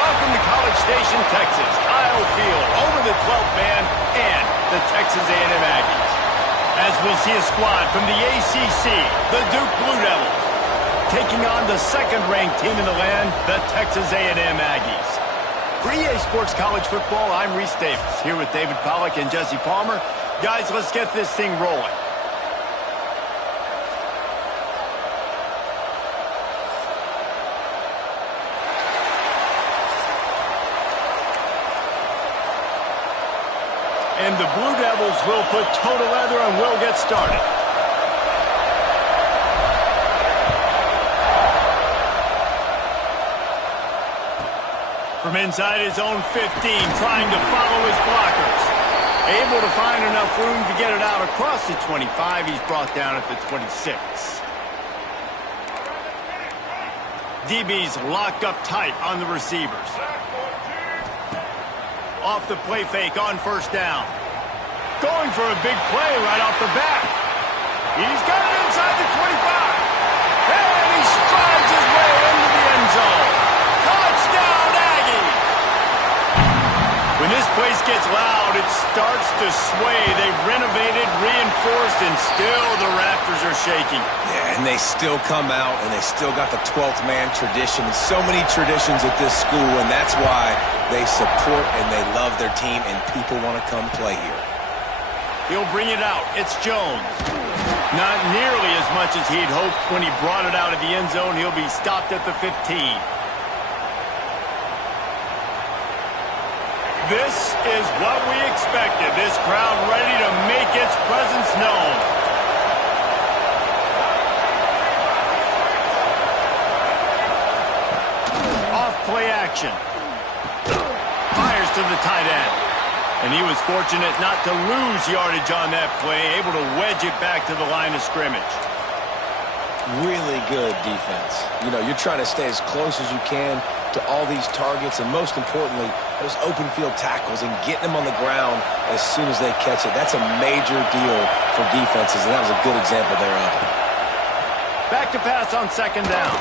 welcome to College Station, Texas. Kyle Field over the 12th man and the Texas A&M Aggies. As we'll see a squad from the ACC, the Duke Blue Devils, taking on the second-ranked team in the land, the Texas A&M Aggies. For EA Sports College Football, I'm Reese Davis, here with David Pollack and Jesse Palmer. Guys, let's get this thing rolling. And the Blue Devils will put toe to leather and will get started. From inside his own 15, trying to follow his blockers. Able to find enough room to get it out across the 25. He's brought down at the 26. DB's locked up tight on the receivers. Off the play fake on first down. Going for a big play right off the bat. He's got it inside the 25. And he strides his way into the end zone. Touchdown, Aggies! When this place gets loud, it starts to sway. They've renovated, reinforced, and still the rafters are shaking. Yeah, and they still come out, and they still got the 12th man tradition. And so many traditions at this school, and that's why they support and they love their team, and people want to come play here. He'll bring it out. It's Jones. Not nearly as much as he'd hoped when he brought it out of the end zone. He'll be stopped at the 15. This is what we expected. This crowd ready to make its presence known. Off play action. Fires to the tight end. And he was fortunate not to lose yardage on that play, able to wedge it back to the line of scrimmage. Really good defense. You know, you're trying to stay as close as you can to all these targets, and most importantly, those open field tackles and getting them on the ground as soon as they catch it. That's a major deal for defenses, and that was a good example thereof. Back to pass on second down.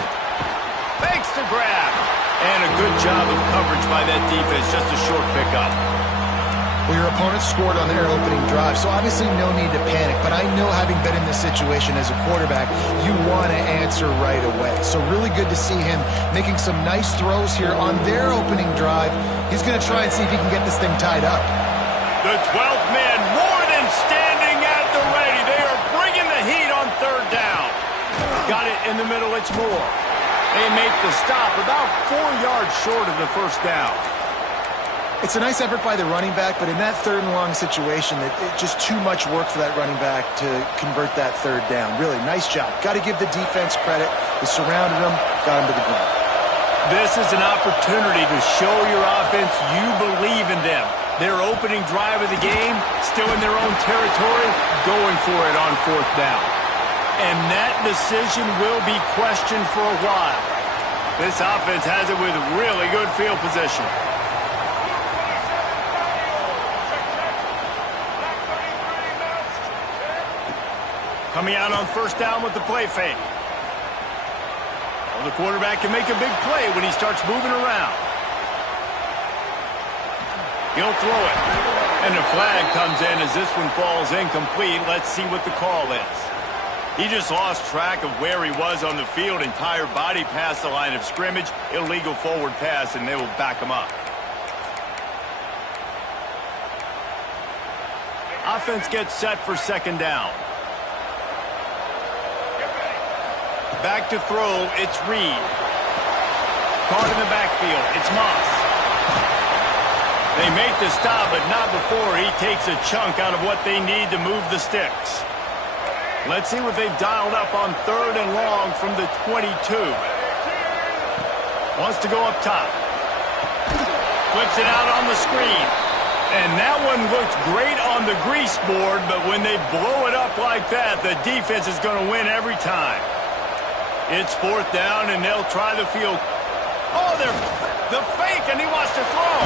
Fakes to grab. And a good job of coverage by that defense, just a short pickup. Well, your opponent scored on their opening drive, so obviously no need to panic. But I know, having been in this situation as a quarterback, you want to answer right away. So really good to see him making some nice throws here on their opening drive. He's going to try and see if he can get this thing tied up. The 12th man more than standing at the ready. They are bringing the heat on third down. Got it in the middle. It's Moore. They make the stop about 4 yards short of the first down. It's a nice effort by the running back, but in that third and long situation, it's just too much work for that running back to convert that third down. Really, nice job. Got to give the defense credit. They surrounded him, got him to the ground. This is an opportunity to show your offense you believe in them. Their opening drive of the game, still in their own territory, going for it on fourth down. And that decision will be questioned for a while. This offense has it with really good field position. Coming out on first down with the play fake. Well, the quarterback can make a big play when he starts moving around. He'll throw it. And the flag comes in as this one falls incomplete. Let's see what the call is. He just lost track of where he was on the field. Entire body past the line of scrimmage. Illegal forward pass, and they will back him up. Offense gets set for second down. Back to throw, it's Reed. Caught in the backfield, it's Moss. They make the stop, but not before he takes a chunk out of what they need to move the sticks. Let's see what they've dialed up on third and long from the 22. Wants to go up top. Flips it out on the screen. And that one looked great on the grease board, but when they blow it up like that, the defense is going to win every time. It's fourth down, and they'll try the field. Oh, the fake, and he wants to throw.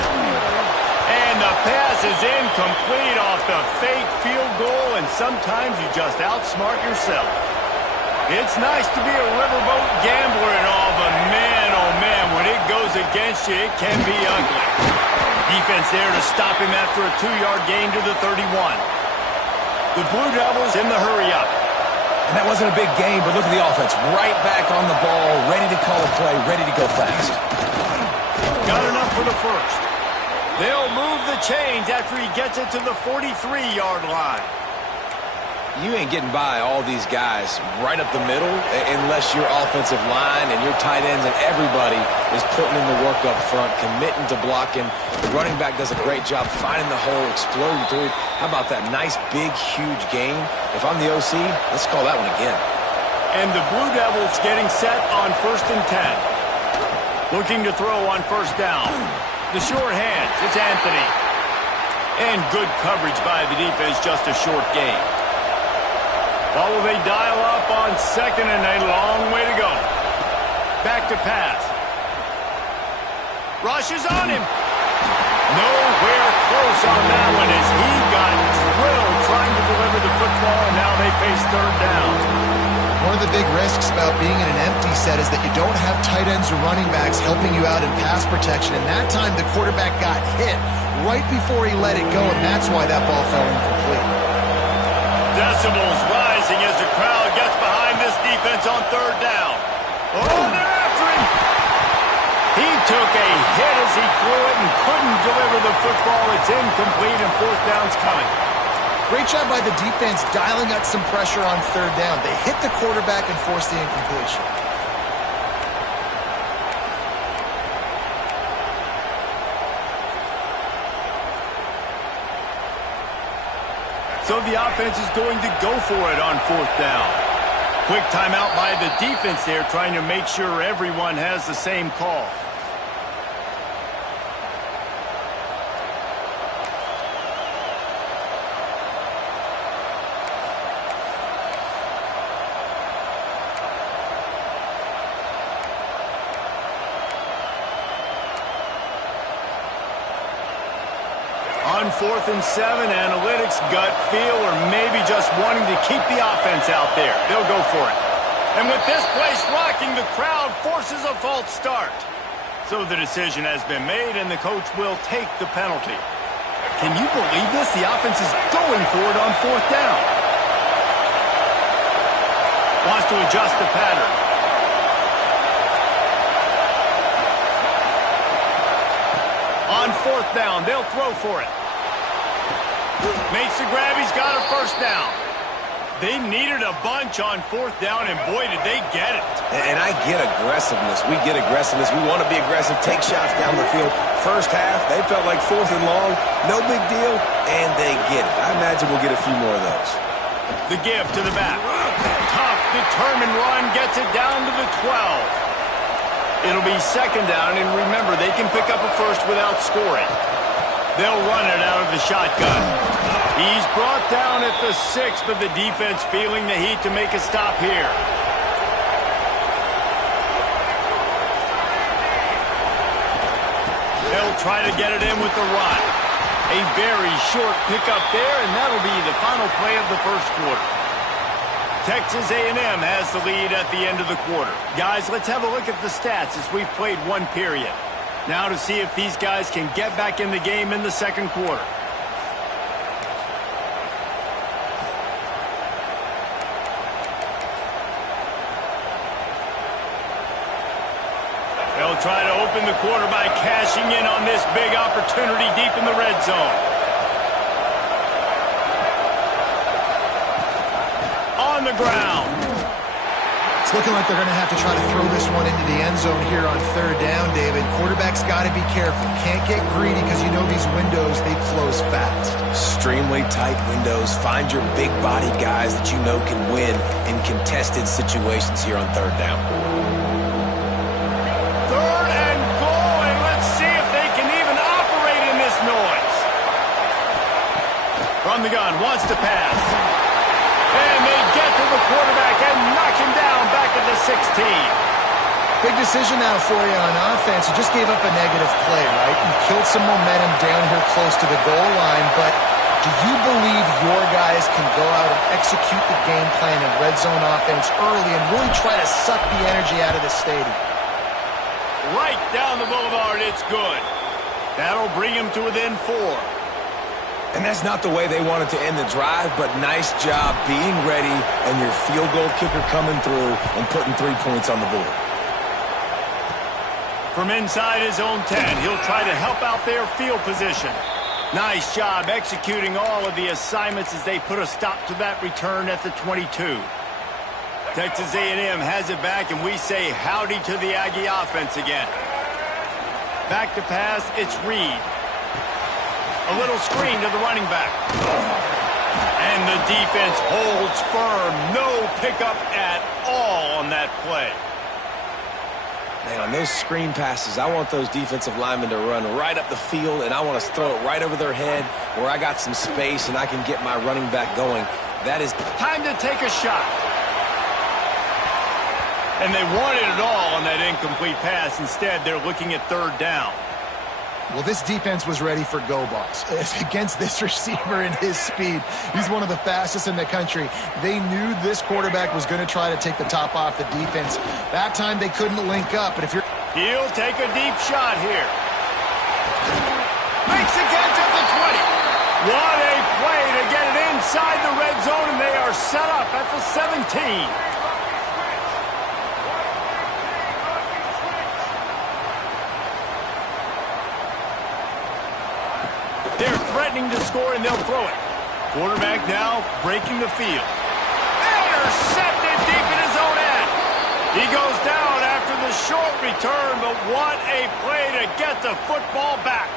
And the pass is incomplete off the fake field goal, and sometimes you just outsmart yourself. It's nice to be a riverboat gambler and all, but man, oh man, when it goes against you, it can be ugly. Defense there to stop him after a 2-yard gain to the 31. The Blue Devils in the hurry-up. And that wasn't a big gain, but look at the offense. Right back on the ball, ready to call a play, ready to go fast. Got enough for the first. They'll move the chains after he gets it to the 43-yard line. You ain't getting by all these guys right up the middle unless your offensive line and your tight ends and everybody is putting in the work up front, committing to blocking. The running back does a great job finding the hole, exploding through. How about that nice, big, huge gain? If I'm the OC, let's call that one again. And the Blue Devils getting set on 1st and 10. Looking to throw on 1st down. The short hands, it's Anthony. And good coverage by the defense, just a short gain. Well, will they dial up on 2nd and a long way to go? Back to pass. Rush is on him. Nowhere close on that one as he got drilled trying to deliver the football, and now they face 3rd down. One of the big risks about being in an empty set is that you don't have tight ends or running backs helping you out in pass protection, and that time the quarterback got hit right before he let it go, and that's why that ball fell incomplete. Decibels rising as the crowd gets behind this defense on 3rd down. Oh, they're after him. He took a hit as he threw it and couldn't deliver the football. It's incomplete and 4th down's coming. Great job by the defense dialing up some pressure on 3rd down. They hit the quarterback and forced the incompletion. So the offense is going to go for it on 4th down. Quick timeout by the defense there, trying to make sure everyone has the same call. On 4th and 7, analytics, gut feel, or maybe just wanting to keep the offense out there. They'll go for it. And with this place rocking, the crowd forces a false start. So the decision has been made, and the coach will take the penalty. Can you believe this? The offense is going for it on 4th down. Wants to adjust the pattern. On 4th down, they'll throw for it. Makes the grab, he's got a 1st down. They needed a bunch on 4th down, and boy, did they get it. And I get aggressiveness. We get aggressiveness. We want to be aggressive, take shots down the field. First half, they felt like 4th and long, no big deal, and they get it. I imagine we'll get a few more of those. The give to the back. Tough, determined run, gets it down to the 12. It'll be 2nd down, and remember, they can pick up a first without scoring. They'll run it out of the shotgun. He's brought down at the 6, but the defense feeling the heat to make a stop here. They'll try to get it in with the run. A very short pickup there, and that'll be the final play of the 1st quarter. Texas A&M has the lead at the end of the quarter. Guys, let's have a look at the stats as we've played 1 period. Now to see if these guys can get back in the game in the 2nd quarter. They'll try to open the quarter by cashing in on this big opportunity deep in the red zone. On the ground. It's looking like they're going to have to try to throw this one into the end zone here on 3rd down, David. Quarterback's got to be careful. Can't get greedy because you know these windows, they close fast. Extremely tight windows. Find your big-bodied guys that you know can win in contested situations here on 3rd down. 3rd and goal, and let's see if they can even operate in this noise. From the gun, wants to pass. And they get to the quarterback and knock him down back at the 16. Big decision now for you on offense. You just gave up a negative play, right? You killed some momentum down here close to the goal line, but do you believe your guys can go out and execute the game plan in red zone offense early and really try to suck the energy out of the stadium? right down the boulevard. It's good. That'll bring him to within 4. And that's not the way they wanted to end the drive, but nice job being ready and your field goal kicker coming through and putting 3 points on the board. From inside his own 10, he'll try to help out their field position. Nice job executing all of the assignments as they put a stop to that return at the 22. Texas A&M has it back, and we say howdy to the Aggie offense again. Back to pass, it's Reed. A little screen to the running back. And the defense holds firm. No pickup at all on that play. Man, on those screen passes, I want those defensive linemen to run right up the field, and I want to throw it right over their head where I got some space and I can get my running back going. That is time to take a shot. And they wanted it all on that incomplete pass. Instead, they're looking at 3rd down. Well, this defense was ready for go balls. Against this receiver and his speed, he's one of the fastest in the country. They knew this quarterback was going to try to take the top off the defense. That time they couldn't link up. But if you're... He'll take a deep shot here. Makes a catch at the 20. What a play to get it inside the red zone, and they are set up at the 17. They're threatening to score, and they'll throw it. Quarterback now breaking the field. Intercepted deep in his own end. He goes down after the short return, but what a play to get the football back.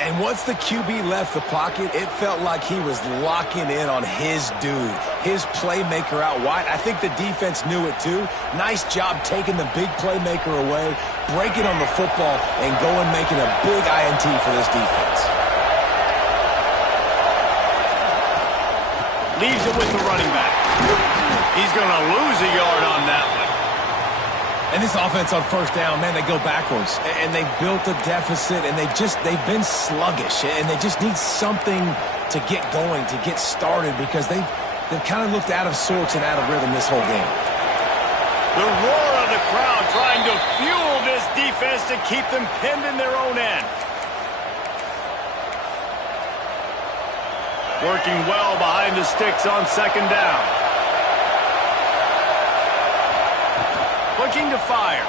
And once the QB left the pocket, it felt like he was locking in on his dude, his playmaker out wide. I think the defense knew it too. Nice job taking the big playmaker away, breaking on the football, and going making a big INT for this defense. Leaves it with the running back. He's going to lose a yard on that one. And this offense on 1st down, man, they go backwards. And they built a deficit, and they've been sluggish. And they just need something to get going, to get started, because they've kind of looked out of sorts and out of rhythm this whole game. The roar of the crowd trying to fuel this defense to keep them pinned in their own end. Working well behind the sticks on 2nd down. Looking to fire.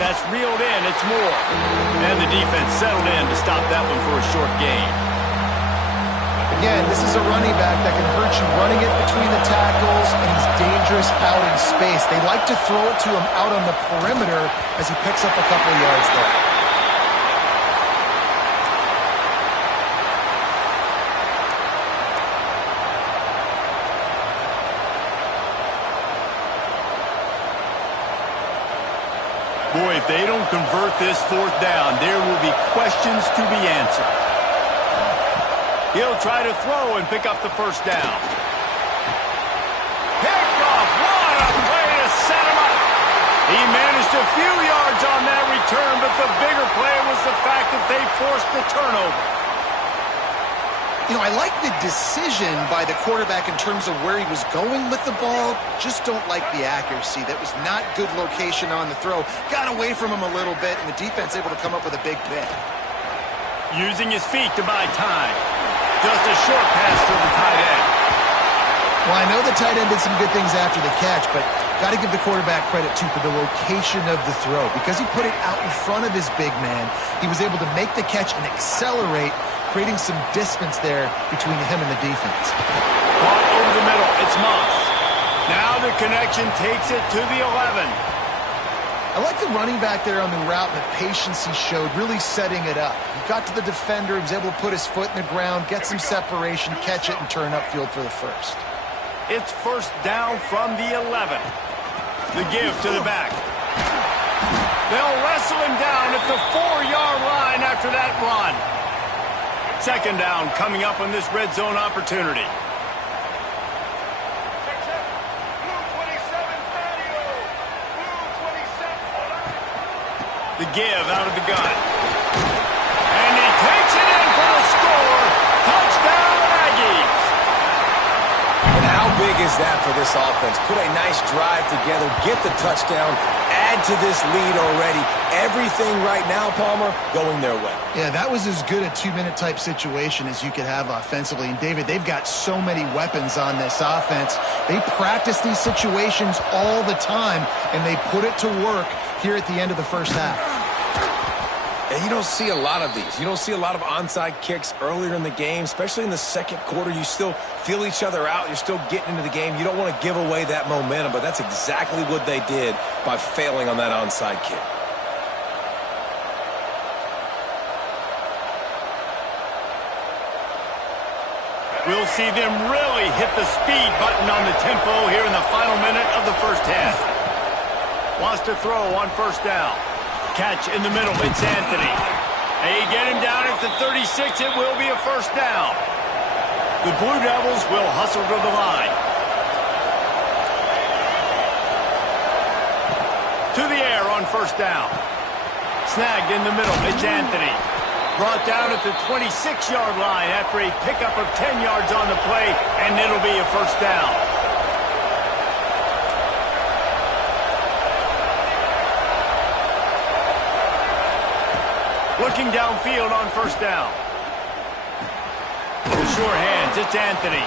That's reeled in. It's Moore. And the defense settled in to stop that one for a short gain. Again, this is a running back that can hurt you running it between the tackles, and he's dangerous out in space. They like to throw it to him out on the perimeter as he picks up a couple of yards there. Boy, if they don't convert this 4th down, there will be questions to be answered. He'll try to throw and pick up the 1st down. Picked off. What a play to set him up. He managed a few yards on that return, but the bigger play was the fact that they forced the turnover. You know, I like the decision by the quarterback in terms of where he was going with the ball. Just don't like the accuracy. That was not good location on the throw. Got away from him a little bit, and the defense able to come up with a big pick. Using his feet to buy time. Just a short pass to the tight end. Well, I know the tight end did some good things after the catch, but got to give the quarterback credit, too, for the location of the throw. Because he put it out in front of his big man, he was able to make the catch and accelerate, creating some distance there between him and the defense. Caught over the middle. It's Moss. Now the connection takes it to the 11. I like the running back there on the route and the patience he showed, really setting it up. He got to the defender, he was able to put his foot in the ground, get some separation, catch it, and turn upfield for the 1st. It's 1st down from the 11. The give to the back. They'll wrestle him down at the 4-yard line after that run. 2nd down coming up on this red zone opportunity. The give out of the gun. And he takes it in for the score. Touchdown, Aggies. And how big is that for this this offense. Put a nice drive together, get the touchdown, add to this lead already. Everything right now, Palmer, going their way. Yeah, that was as good a two-minute type situation as you could have offensively. And, David, they've got so many weapons on this offense. They practice these situations all the time, and they put it to work here at the end of the first half. And you don't see a lot of these. You don't see a lot of onside kicks earlier in the game, especially in the second quarter. You still feel each other out. You're still getting into the game. You don't want to give away that momentum, but that's exactly what they did by failing on that onside kick. We'll see them really hit the speed button on the tempo here in the final minute of the first half. Wants to throw on first down. Catch in the middle, it's Anthony. They get him down at the 36, it will be a first down. The Blue Devils will hustle to the line. To the air on first down. Snagged in the middle, it's Anthony. Brought down at the 26-yard line after a pickup of 10 yards on the play, and it'll be a first down. Looking downfield on first down. The sure hands, it's Anthony.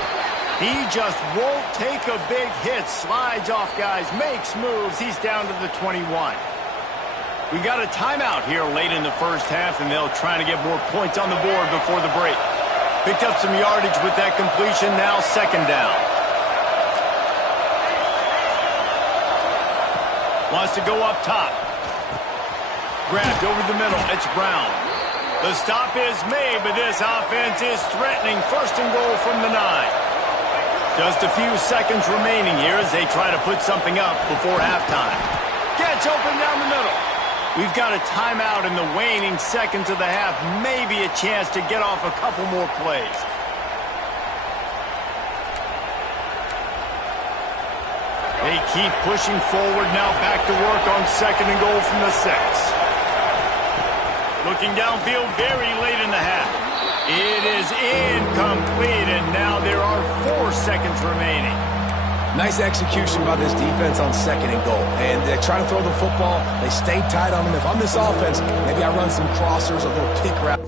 He just won't take a big hit. Slides off guys, makes moves. He's down to the 21. We got a timeout here late in the first half, and they'll try to get more points on the board before the break. Picked up some yardage with that completion, now second down. Wants to go up top. Grabbed over the middle, it's Brown. The stop is made, but this offense is threatening. First and goal from the 9. Just a few seconds remaining here as they try to put something up before halftime. Gets open down the middle. We've got a timeout in the waning seconds of the half. Maybe a chance to get off a couple more plays. They keep pushing forward now, back to work on second and goal from the 6. Looking downfield very late in the half. It is incomplete, and now there are 4 seconds remaining. Nice execution by this defense on second and goal. And they try to throw the football. They stay tight on them. If I'm this offense, maybe I run some crossers, a little pick route.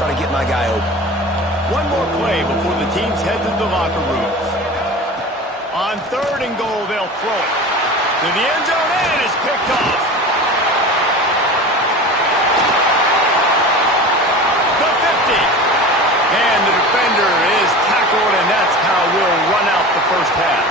Try to get my guy open. One more play before the teams head to the locker rooms. On third and goal, they'll throw it to the end zone, and it's picked off. And the defender is tackled, and that's how we'll run out the first half.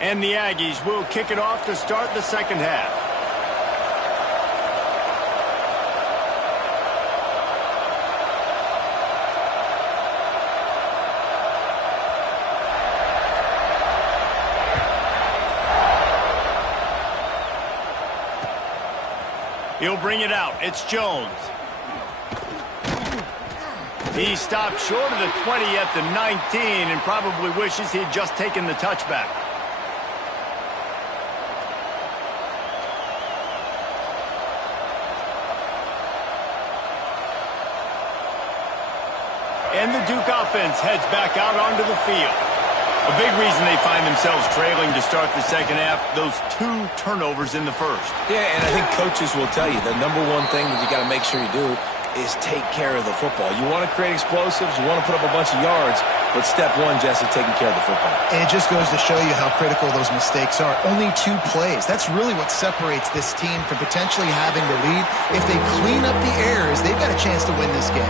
And the Aggies will kick it off to start the second half. He'll bring it out. It's Jones. He stopped short of the 20 at the 19 and probably wishes he'd just taken the touchback. And the Duke offense heads back out onto the field. A big reason they find themselves trailing to start the second half, those 2 turnovers in the first. Yeah, and I think coaches will tell you the number one thing that you got to make sure you do is take care of the football. You want to create explosives, you want to put up a bunch of yards, but step one, Jesse, taking care of the football. And it just goes to show you how critical those mistakes are. Only 2 plays. That's really what separates this team from potentially having the lead. If they clean up the errors, they've got a chance to win this game.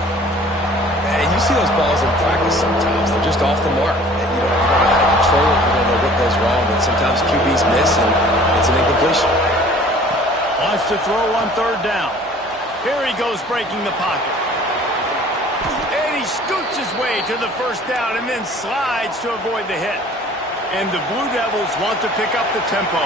And you see those balls in practice sometimes. They're just off the mark. And you don't know how to control it. You don't know what goes wrong. But sometimes QBs miss, and it's an incompletion. Wants to throw on third down. Here he goes breaking the pocket. And he scoots his way to the first down and then slides to avoid the hit. And the Blue Devils want to pick up the tempo.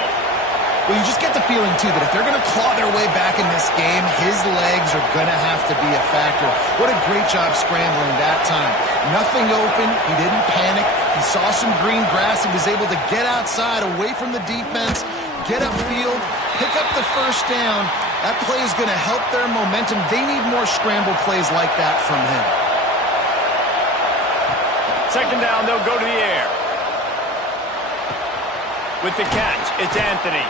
Well, you just get the feeling, too, that if they're going to claw their way back in this game, his legs are going to have to be a factor. What a great job scrambling that time. Nothing open. He didn't panic. He saw some green grass. He was able to get outside, away from the defense, get upfield, pick up the first down. That play is going to help their momentum. They need more scramble plays like that from him. Second down, they'll go to the air. With the catch, it's Anthony.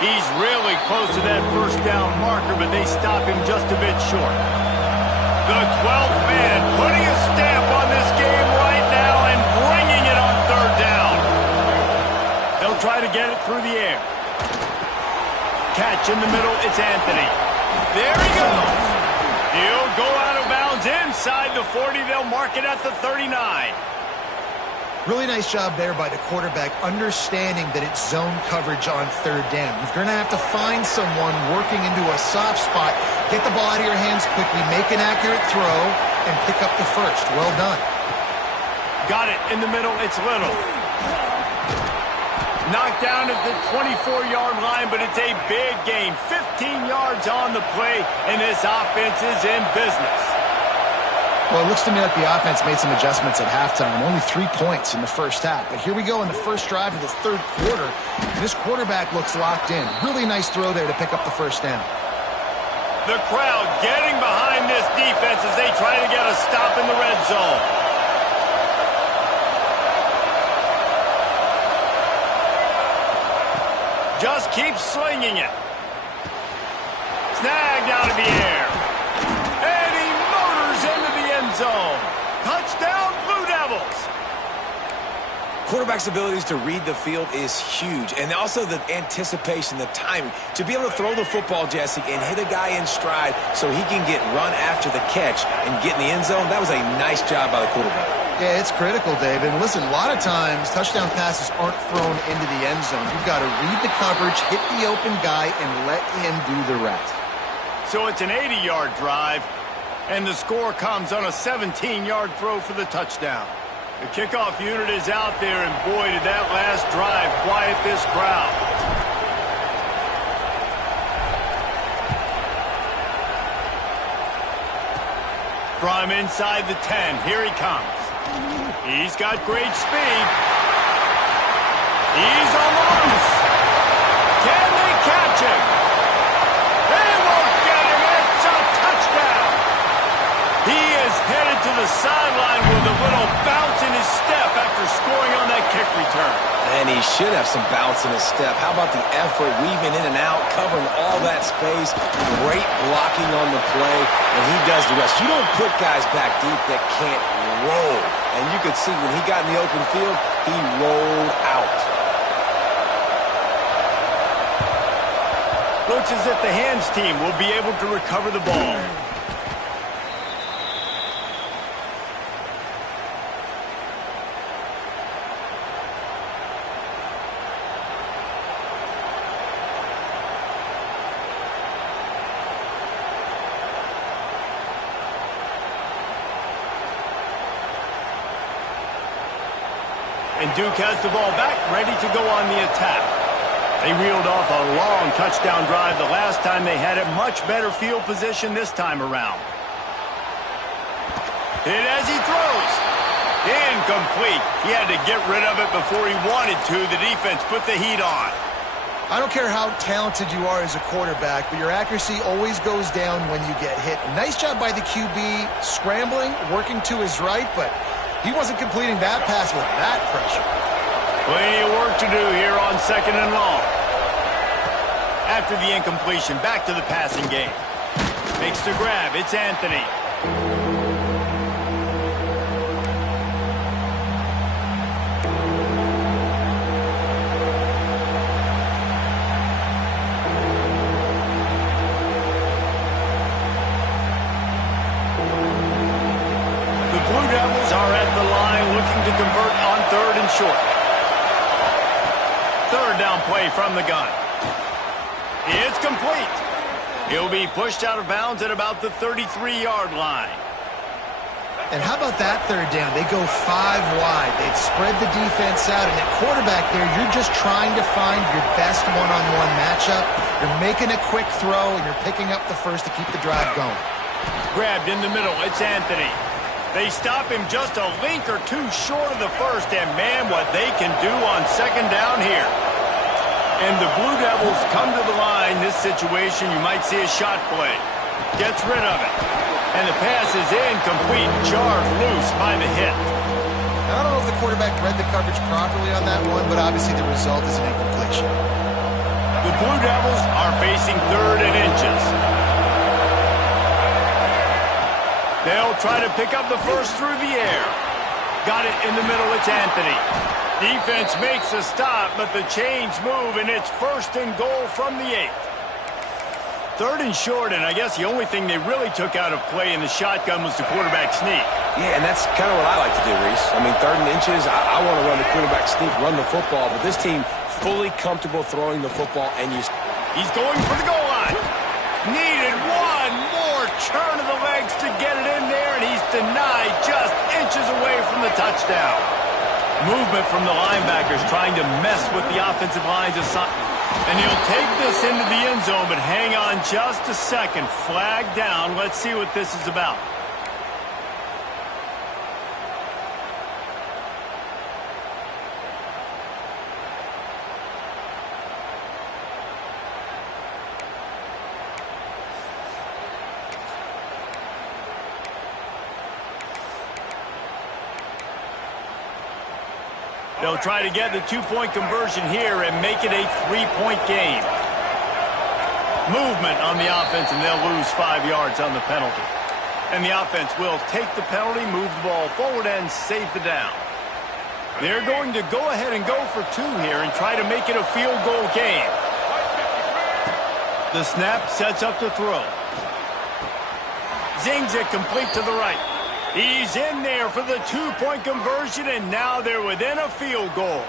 He's really close to that first down marker, but they stop him just a bit short. The 12th man putting a stamp on this game right now and bringing it on third down. They'll try to get it through the air. Catch in the middle, it's Anthony. There he goes. He'll go out of bounds inside the 40. They'll mark it at the 39. Really nice job there by the quarterback, understanding that it's zone coverage on third down. You're going to have to find someone working into a soft spot, get the ball out of your hands quickly, make an accurate throw, and pick up the first. Well done. Got it in the middle. It's Little. Knocked down at the 24-yard line, but it's a big gain. 15 yards on the play, and this offense is in business. Well, it looks to me like the offense made some adjustments at halftime. Only 3 points in the first half. But here we go in the first drive of this third quarter. This quarterback looks locked in. Really nice throw there to pick up the first down. The crowd getting behind this defense as they try to get a stop in the red zone. Just keep slinging it. Snagged out of the air. And he motors into the end zone. Touchdown, Blue Devils. Quarterback's abilities to read the field is huge, and also the anticipation, the timing. To be able to throw the football, Jesse, and hit a guy in stride so he can get run after the catch and get in the end zone, that was a nice job by the quarterback. Yeah, it's critical, Dave. And listen, a lot of times touchdown passes aren't thrown into the end zone. You've got to read the coverage, hit the open guy, and let him do the rest. So it's an 80-yard drive, and the score comes on a 17-yard throw for the touchdown. The kickoff unit is out there, and boy, did that last drive quiet this crowd. From inside the 10, here he comes. He's got great speed. He's on the loose. Can they catch him? They won't get him. It's a touchdown. He is headed to the sideline with a little bounce in his step after scoring on that kick return. And he should have some bounce in his step. How about the effort, weaving in and out, covering all that space, great blocking on the play, and he does the rest. You don't put guys back deep that can't roll. And you could see when he got in the open field, he rolled out. Looks as if the hands team will be able to recover the ball. And Duke has the ball back, ready to go on the attack. They reeled off a long touchdown drive the last time they had it. Much better field position this time around. Hit as he throws. Incomplete. He had to get rid of it before he wanted to. The defense put the heat on. I don't care how talented you are as a quarterback, but your accuracy always goes down when you get hit. Nice job by the QB scrambling, working to his right, but he wasn't completing that pass with that pressure. Plenty of work to do here on second and long. After the incompletion, back to the passing game. Makes the grab. It's Anthony. Blue Devils are at the line looking to convert on third and short. Third down play from the gun. It's complete. He'll be pushed out of bounds at about the 33-yard line. And how about that third down? They go 5 wide. They'd spread the defense out, and at quarterback there, you're just trying to find your best one-on-one matchup. You're making a quick throw, and you're picking up the first to keep the drive going. Grabbed in the middle. It's Anthony. They stop him just a link or two short of the first, and man, what they can do on second down here. And the Blue Devils come to the line. This situation, you might see a shot play. Gets rid of it. And the pass is incomplete, jarred loose by the hit. I don't know if the quarterback read the coverage properly on that one, but obviously the result is an incompletion. The Blue Devils are facing 3rd and inches. They'll try to pick up the first through the air. Got it in the middle, it's Anthony. Defense makes a stop, but the chains move, and it's 1st and goal from the 8. 3rd and short, and I guess the only thing they really took out of play in the shotgun was the quarterback sneak. Yeah, and that's kind of what I like to do, Reese. I mean, 3rd and inches, I want to run the quarterback sneak, run the football, but this team fully comfortable throwing the football, and He's going for the goal line. Needed one more turn of the legs to get it in there, and he's denied just inches away from the touchdown. Movement from the linebackers trying to mess with the offensive line's assignment. And he'll take this into the end zone, but hang on just a second. Flag down. Let's see what this is about. They'll try to get the 2-point conversion here and make it a 3-point game. Movement on the offense, and they'll lose 5 yards on the penalty. And the offense will take the penalty, move the ball forward, and save the down. They're going to go ahead and go for 2 here and try to make it a field goal game. The snap sets up the throw. Zings it complete to the right. He's in there for the 2-point conversion, and now they're within a field goal.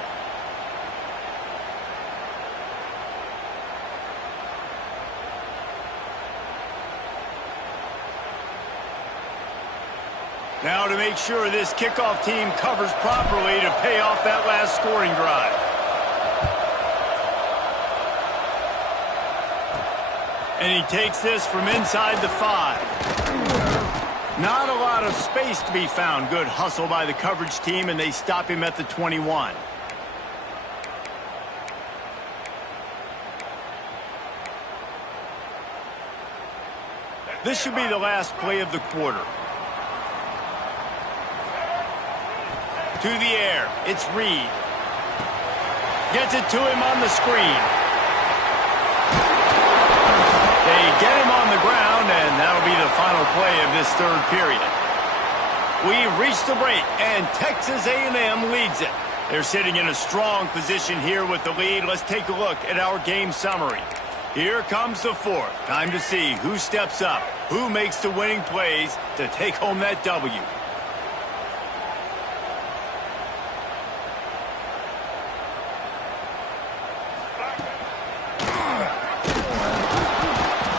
Now to make sure this kickoff team covers properly to pay off that last scoring drive. And he takes this from inside the 5. Not a lot of space to be found. Good hustle by the coverage team, and they stop him at the 21. This should be the last play of the quarter. To the air, it's Reed. Gets it to him on the screen. They get him on the ground, and that'll be the final play of this 3rd period. We've reached the break, and Texas A&M leads it. They're sitting in a strong position here with the lead. Let's take a look at our game summary. Here comes the 4th. Time to see who steps up, who makes the winning plays to take home that W.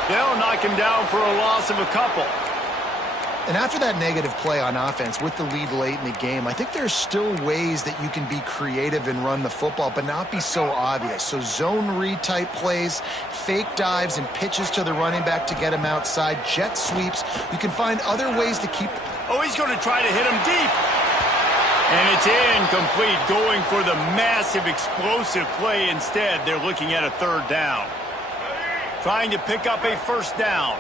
They'll knock him down for a loss of a couple. And after that negative play on offense with the lead late in the game, I think there's still ways that you can be creative and run the football, but not be so obvious. So zone read type plays, fake dives and pitches to the running back to get him outside, jet sweeps. You can find other ways to keep. Oh, he's going to try to hit him deep. And it's incomplete, going for the massive explosive play instead. They're looking at a 3rd down. Trying to pick up a 1st down.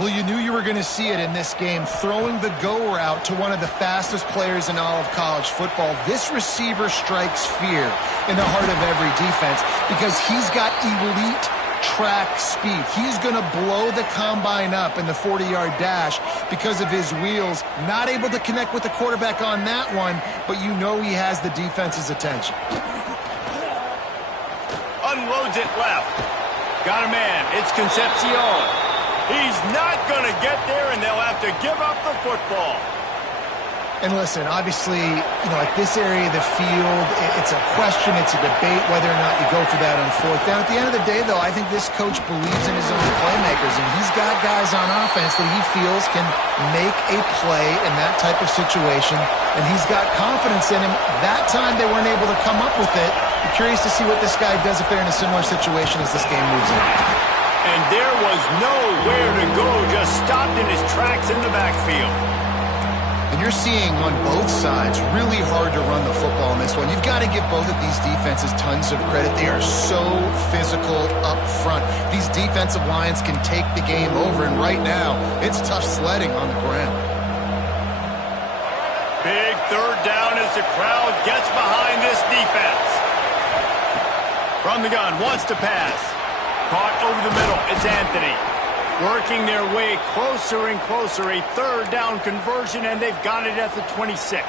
Well, you knew you were going to see it in this game, throwing the go route to one of the fastest players in all of college football. This receiver strikes fear in the heart of every defense because he's got elite track speed. He's going to blow the combine up in the 40-yard dash because of his wheels. Not able to connect with the quarterback on that one, but you know he has the defense's attention. Unloads it left. Got a man. It's Concepcion. He's not going to get there, and they'll have to give up the football. And listen, obviously, at this area of the field, it's a question, it's a debate whether or not you go for that on fourth down. At the end of the day, though, I think this coach believes in his own playmakers, and he's got guys on offense that he feels can make a play in that type of situation, and he's got confidence in him. That time they weren't able to come up with it. I'm curious to see what this guy does if they're in a similar situation as this game moves in. And there was nowhere to go, just stopped in his tracks in the backfield. And you're seeing on both sides really hard to run the football in this one. You've got to give both of these defenses tons of credit. They are so physical up front. These defensive lines can take the game over, and right now, it's tough sledding on the ground. Big third down as the crowd gets behind this defense. From the gun, wants to pass. Caught over the middle, it's Anthony. Working their way closer and closer, a third down conversion, and they've got it at the 26.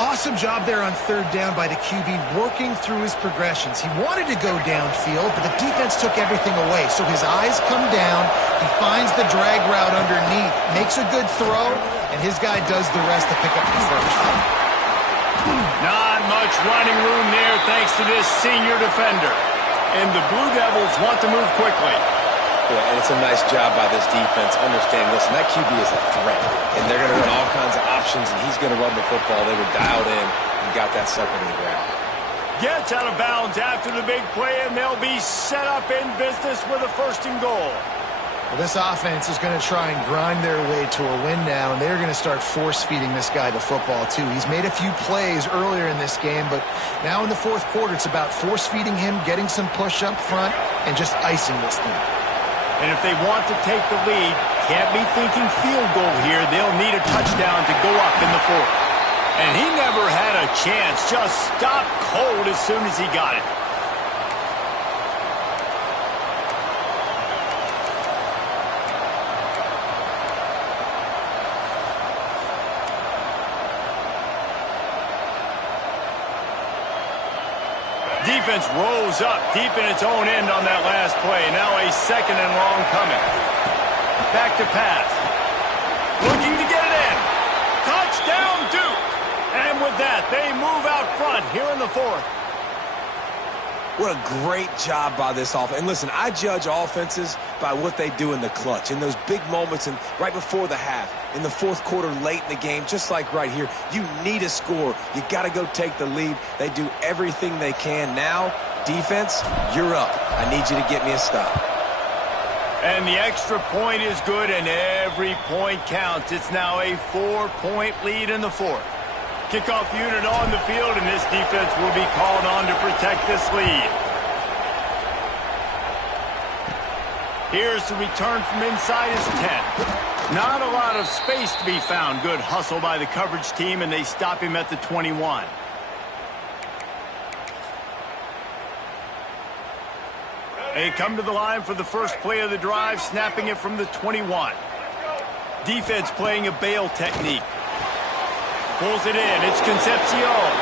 Awesome job there on third down by the QB, working through his progressions. He wanted to go downfield, but the defense took everything away. So his eyes come down, he finds the drag route underneath, makes a good throw, and his guy does the rest to pick up the first. Not much running room there thanks to this senior defender. And the Blue Devils want to move quickly. Yeah, and it's a nice job by this defense. Understand, listen, that QB is a threat, and they're going to run all kinds of options, and he's going to run the football. They were dialed in and got that sucker to the ground. Gets out of bounds after the big play, and they'll be set up in business with a first and goal. Well, this offense is going to try and grind their way to a win now, and they're going to start force-feeding this guy the football, too. He's made a few plays earlier in this game, but now in the fourth quarter, it's about force-feeding him, getting some push up front, and just icing this thing. And if they want to take the lead, can't be thinking field goal here. They'll need a touchdown to go up in the fourth. And he never had a chance. Just stopped cold as soon as he got it. Defense rolls up deep in its own end on that last play. Now a second and long coming. Back to pass. Looking to get it in. Touchdown, Duke. And with that, they move out front here in the fourth. What a great job by this offense. And listen, I judge offenses by what they do in the clutch, in those big moments and right before the half, in the fourth quarter, late in the game, just like right here. You need a score. You got to go take the lead. They do everything they can. Now, defense, you're up. I need you to get me a stop. And the extra point is good, and every point counts. It's now a 4-point lead in the fourth. Kickoff unit on the field, and this defense will be called on to protect this lead. Here's the return from inside his 10. Not a lot of space to be found. Good hustle by the coverage team, and they stop him at the 21. They come to the line for the first play of the drive, snapping it from the 21. Defense playing a bail technique. Pulls it in. It's Concepcion.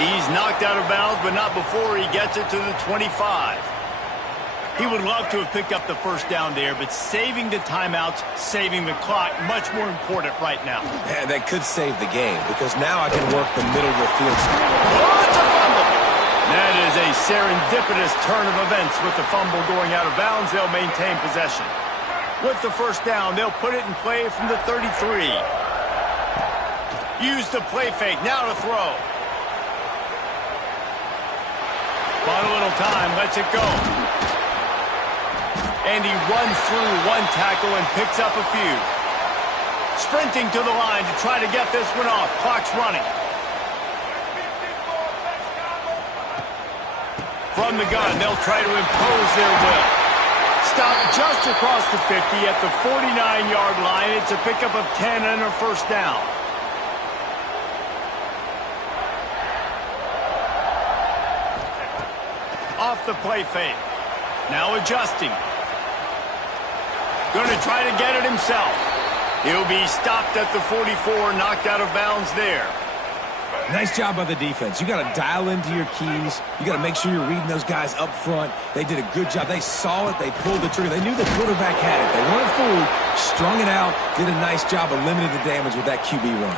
He's knocked out of bounds, but not before he gets it to the 25. He would love to have picked up the first down there, but saving the timeouts, saving the clock, much more important right now. Yeah, that could save the game, because now I can work the middle of the field. Oh, it's a fumble! That is a serendipitous turn of events. With the fumble going out of bounds, they'll maintain possession. With the first down, they'll put it in play from the 33. Use the play fake, now to throw. Bought a little time, lets it go. And he runs through one tackle and picks up a few. Sprinting to the line to try to get this one off. Clock's running. From the gun, they'll try to impose their will. Stop just across the 50 at the 49-yard line. It's a pickup of 10 and a first down. Off the play fake. Now adjusting. Going to try to get it himself. He'll be stopped at the 44, knocked out of bounds there. Nice job by the defense. You got to dial into your keys. You got to make sure you're reading those guys up front. They did a good job. They saw it. They pulled the trigger. They knew the quarterback had it. They weren't fooled. Strung it out. Did a nice job of limiting the damage with that QB run.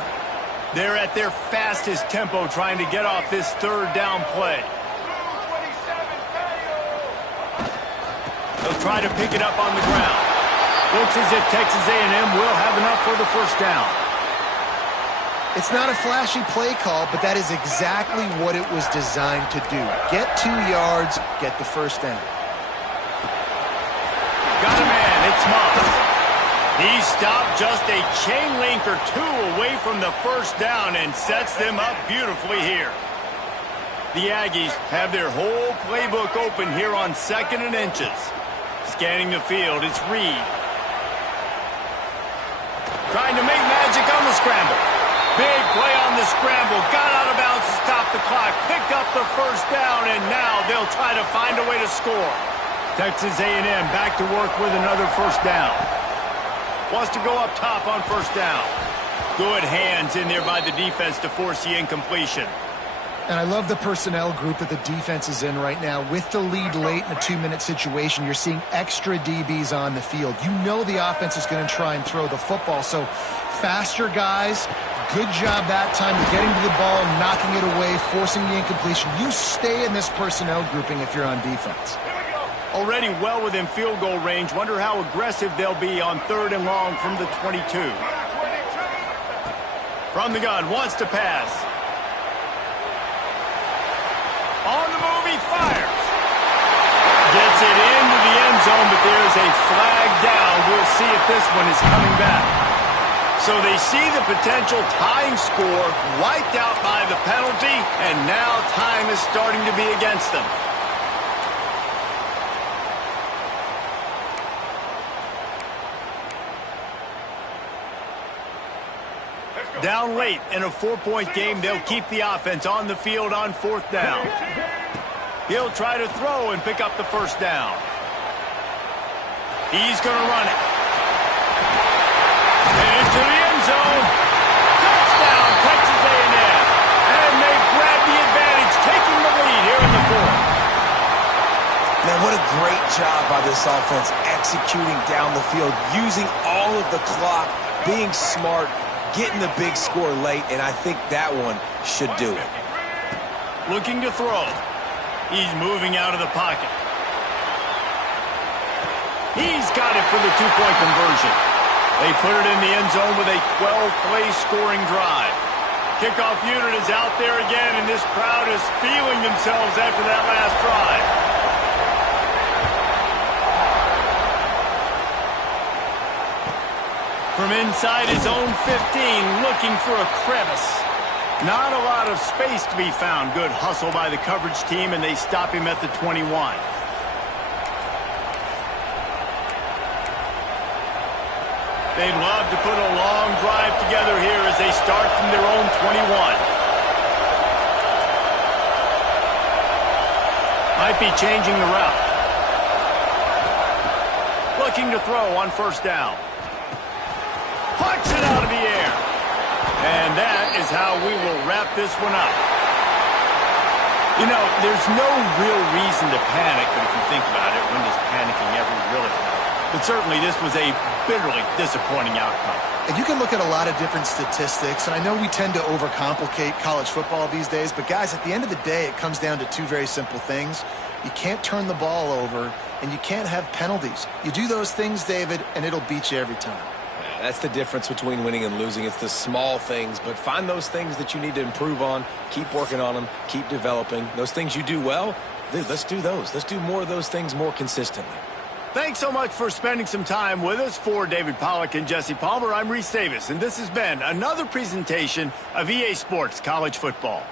They're at their fastest tempo trying to get off this third down play. They'll try to pick it up on the ground. Looks as if Texas A&M will have enough for the first down. It's not a flashy play call, but that is exactly what it was designed to do. Get 2 yards, get the first down. Got a man, it's Moss. He stopped just a chain link or 2 away from the first down and sets them up beautifully here. The Aggies have their whole playbook open here on 2nd and inches. Scanning the field, it's Reed. Trying to make magic on the scramble. Big play on the scramble. Got out of bounds to stop the clock. Picked up the first down, and now they'll try to find a way to score. Texas A&M back to work with another first down. Wants to go up top on first down. Good hands in there by the defense to force the incompletion. And I love the personnel group that the defense is in right now. With the lead late in a 2-minute situation, you're seeing extra DBs on the field. You know the offense is going to try and throw the football, so faster guys. Good job that time of getting to the ball, knocking it away, forcing the incompletion. You stay in this personnel grouping if you're on defense. Already well within field goal range. Wonder how aggressive they'll be on 3rd and long from the 22. From the gun, wants to pass. On the move, he fires. Gets it into the end zone, but there's a flag down. We'll see if this one is coming back. So they see the potential tying score wiped out by the penalty, and now time is starting to be against them. Down late in a 4-point game, they'll keep the offense on the field on 4th down. He'll try to throw and pick up the first down. He's going to run it. Into the end zone. Touchdown, Texas A&M. And they grab the advantage, taking the lead here in the 4th. Man, what a great job by this offense executing down the field, using all of the clock, being smart, getting the big score late, and I think that one should do it. Looking to throw. He's moving out of the pocket. He's got it for the 2-point conversion. They put it in the end zone with a 12-play scoring drive. Kickoff unit is out there again, and this crowd is feeling themselves after that last drive. From inside his own 15, looking for a crevice. Not a lot of space to be found. Good hustle by the coverage team, and they stop him at the 21. They'd love to put a long drive together here as they start from their own 21. Might be changing the route. Looking to throw on first down. Plucks it out of the air. And that is how we will wrap this one up. You know, there's no real reason to panic, but if you think about it, when does panicking ever really help? But certainly this was a bitterly disappointing outcome. And you can look at a lot of different statistics, and I know we tend to overcomplicate college football these days, but guys, at the end of the day, it comes down to 2 very simple things. You can't turn the ball over, and you can't have penalties. You do those things, David, and it'll beat you every time. That's the difference between winning and losing. It's the small things, but find those things that you need to improve on. Keep working on them. Keep developing. Those things you do well, dude, let's do those. Let's do more of those things more consistently. Thanks so much for spending some time with us. For David Pollack and Jesse Palmer, I'm Reese Davis, and this has been another presentation of EA Sports College Football.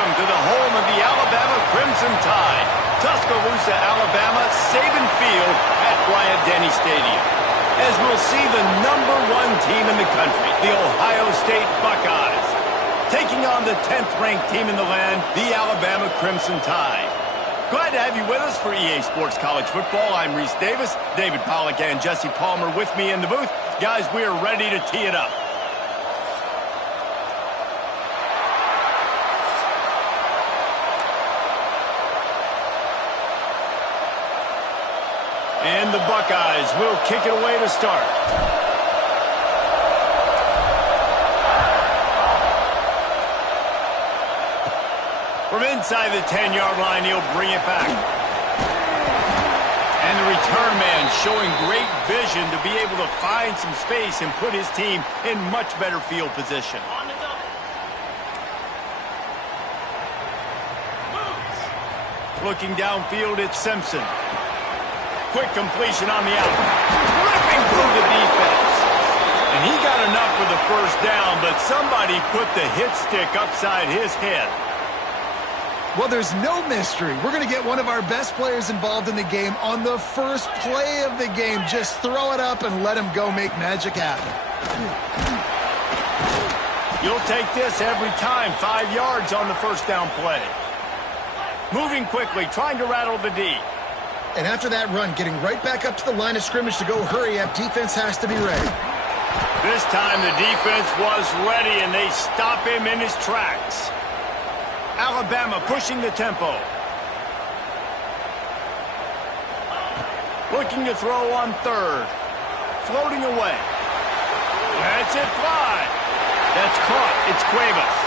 welcome to the home of the Alabama Crimson Tide. Tuscaloosa, Alabama, Saban Field at Bryant-Denny Stadium. As we'll see the #1 team in the country, the Ohio State Buckeyes, taking on the 10th-ranked team in the land, the Alabama Crimson Tide. Glad to have you with us for EA Sports College Football. I'm Reese Davis, David Pollack and Jesse Palmer with me in the booth. Guys, we are ready to tee it up. And the Buckeyes will kick it away to start. From inside the 10-yard line, he'll bring it back. And the return man showing great vision to be able to find some space and put his team in much better field position. Looking downfield, it's Simpson. Quick completion on the out. Ripping through the defense. And he got enough for the first down, but somebody put the hit stick upside his head. Well, there's no mystery. We're going to get one of our best players involved in the game on the first play of the game. Just throw it up and let him go make magic happen. You'll take this every time. 5 yards on the first down play. Moving quickly, trying to rattle the D. And after that run, getting right back up to the line of scrimmage to go hurry up, defense has to be ready. This time the defense was ready, and they stop him in his tracks. Alabama pushing the tempo. Looking to throw on third. Floating away. That's it, fly. That's caught. It's Cuevas.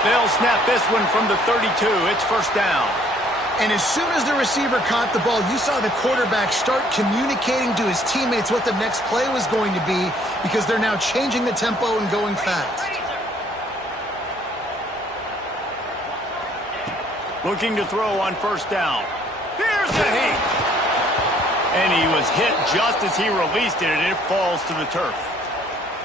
They'll snap this one from the 32. It's first down. And as soon as the receiver caught the ball, you saw the quarterback start communicating to his teammates what the next play was going to be because they're now changing the tempo and going fast. Looking to throw on first down. Here's a hit. And he was hit just as he released it, and it falls to the turf.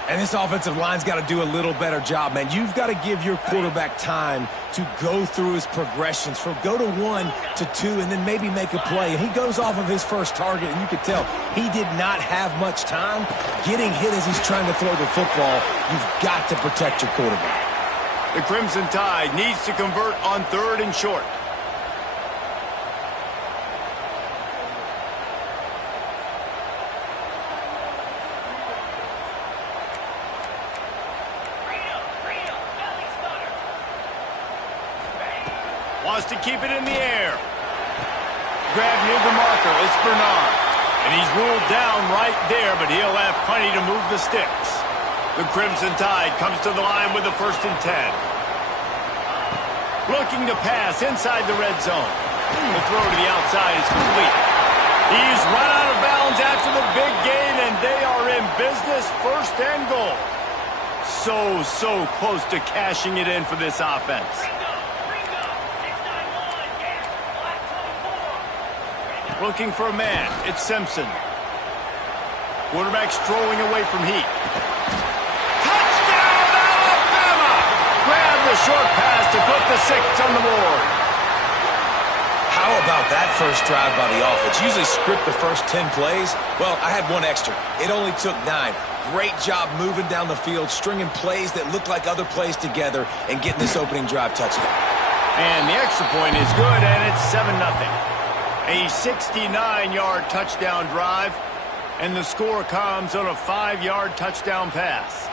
And this offensive line's got to do a little better job, man. You've got to give your quarterback time to go through his progressions from go to 1 to 2 and then maybe make a play. And he goes off of his first target, and you can tell he did not have much time getting hit as he's trying to throw the football. You've got to protect your quarterback. The Crimson Tide needs to convert on third and short. Wants to keep it in the air. Grab near the marker. It's Bernard. And he's ruled down right there, but he'll have plenty to move the sticks. The Crimson Tide comes to the line with the 1st and 10. Looking to pass inside the red zone. The throw to the outside is complete. He's run out of bounds after the big gain, and they are in business, 1st and goal. So close to cashing it in for this offense. Looking for a man. It's Simpson. Quarterback strolling away from heat. Touchdown, Alabama! Grab the short pass to put the 6 on the board. How about that first drive by the offense? Usually script the first 10 plays. Well, I had one extra. It only took 9. Great job moving down the field, stringing plays that look like other plays together, and getting this opening drive touchdown. And the extra point is good, and it's 7-0. A 69-yard touchdown drive, and the score comes on a 5-yard touchdown pass.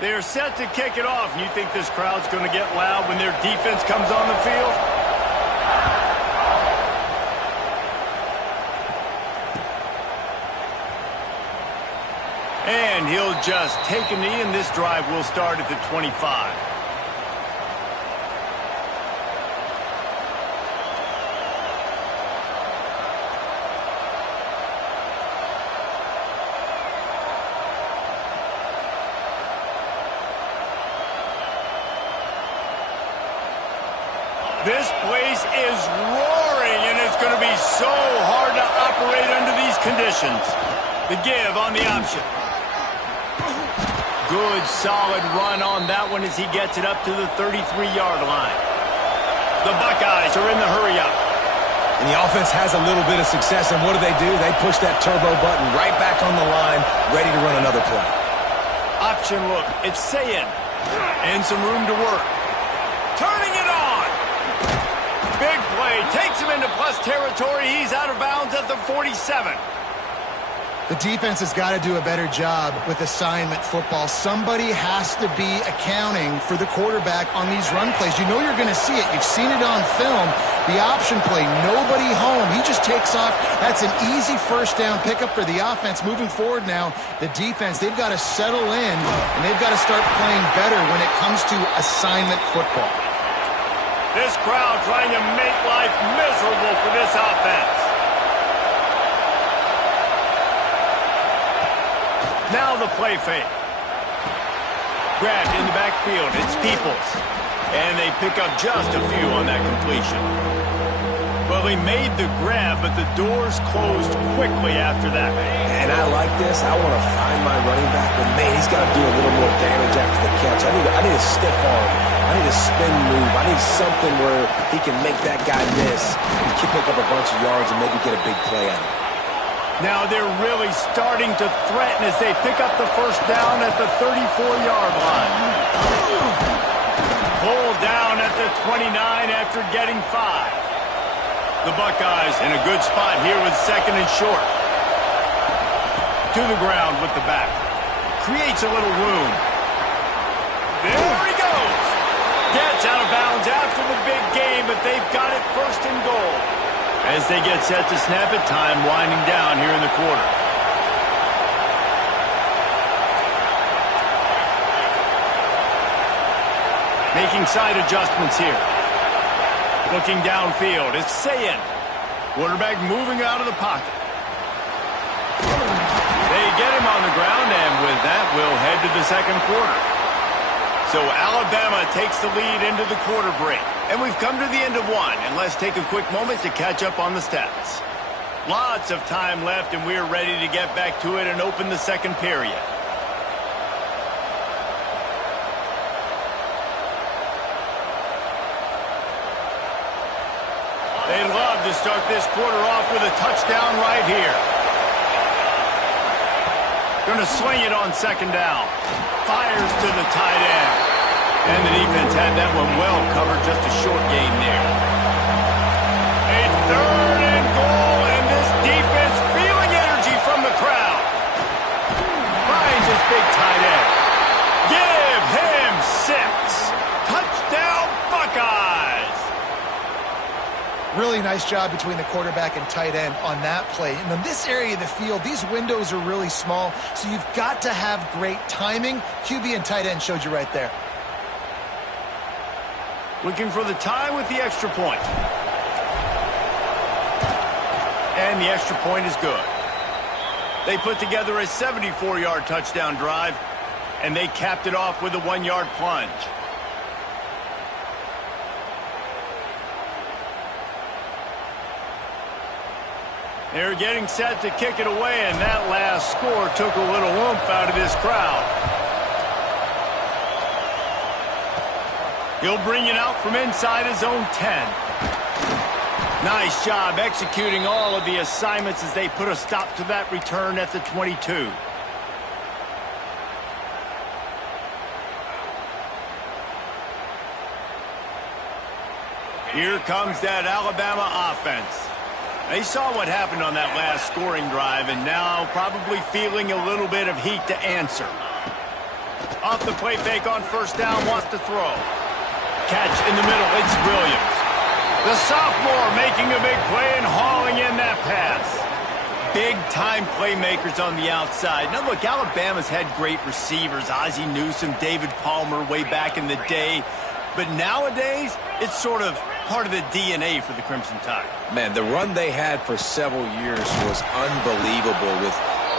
They're set to kick it off, and you think this crowd's going to get loud when their defense comes on the field? And he'll just take a knee, and this drive will start at the 25. This place is roaring, and it's going to be so hard to operate under these conditions. The give on the option. Good, solid run on that one as he gets it up to the 33-yard line. The Buckeyes are in the hurry-up. And the offense has a little bit of success, and what do? They push that turbo button right back on the line, ready to run another play. Option look. It's Sayin. And some room to work. Turning it on. Big play. Takes him into plus territory. He's out of bounds at the 47. The defense has got to do a better job with assignment football. Somebody has to be accounting for the quarterback on these run plays. You know you're going to see it. You've seen it on film. The option play, nobody home. He just takes off. That's an easy first down pickup for the offense. Moving forward now, the defense, they've got to settle in, and they've got to start playing better when it comes to assignment football. This crowd trying to make life miserable for this offense. Now the play fake. Grabbed in the backfield. It's Peoples. And they pick up just a few on that completion. Well, he made the grab, but the doors closed quickly after that. And I like this. I want to find my running back, but man, he's got to do a little more damage after the catch. I need a stiff arm. I need a spin move. I need something where he can make that guy miss and pick up a bunch of yards and maybe get a big play out of it. Now they're really starting to threaten as they pick up the first down at the 34-yard line. Pulled down at the 29 after getting 5. The Buckeyes in a good spot here with second and short. To the ground with the back. Creates a little room. There he goes. Gets out of bounds after the big game, but they've got it first and goal. As they get set to snap it, time winding down here in the quarter. Making side adjustments here. Looking downfield, it's Sayin. Quarterback moving out of the pocket. They get him on the ground, and with that, we'll head to the second quarter. So Alabama takes the lead into the quarter break. And we've come to the end of one, and let's take a quick moment to catch up on the stats. Lots of time left, and we're ready to get back to it and open the second period. They'd love to start this quarter off with a touchdown right here. Going to swing it on second down. Fires to the tight end. And the defense had that one well covered, just a short gain there. A third and goal, and this defense feeling energy from the crowd. Finds his big tight end. Give him 6. Touchdown, Buckeyes. Really nice job between the quarterback and tight end on that play. And in this area of the field, these windows are really small, so you've got to have great timing. QB and tight end showed you right there. Looking for the tie with the extra point. And the extra point is good. They put together a 74-yard touchdown drive, and they capped it off with a 1-yard plunge. They're getting set to kick it away, and that last score took a little oomph out of this crowd. He'll bring it out from inside his own 10. Nice job executing all of the assignments as they put a stop to that return at the 22. Here comes that Alabama offense. They saw what happened on that last scoring drive, and now probably feeling a little bit of heat to answer. Off the play fake on first down, wants to throw. Catch in the middle, it's Williams. The sophomore making a big play and hauling in that pass. Big-time playmakers on the outside. Now, look, Alabama's had great receivers. Ozzie Newsome, David Palmer way back in the day. But nowadays, it's sort of part of the DNA for the Crimson Tide. Man, the run they had for several years was unbelievable with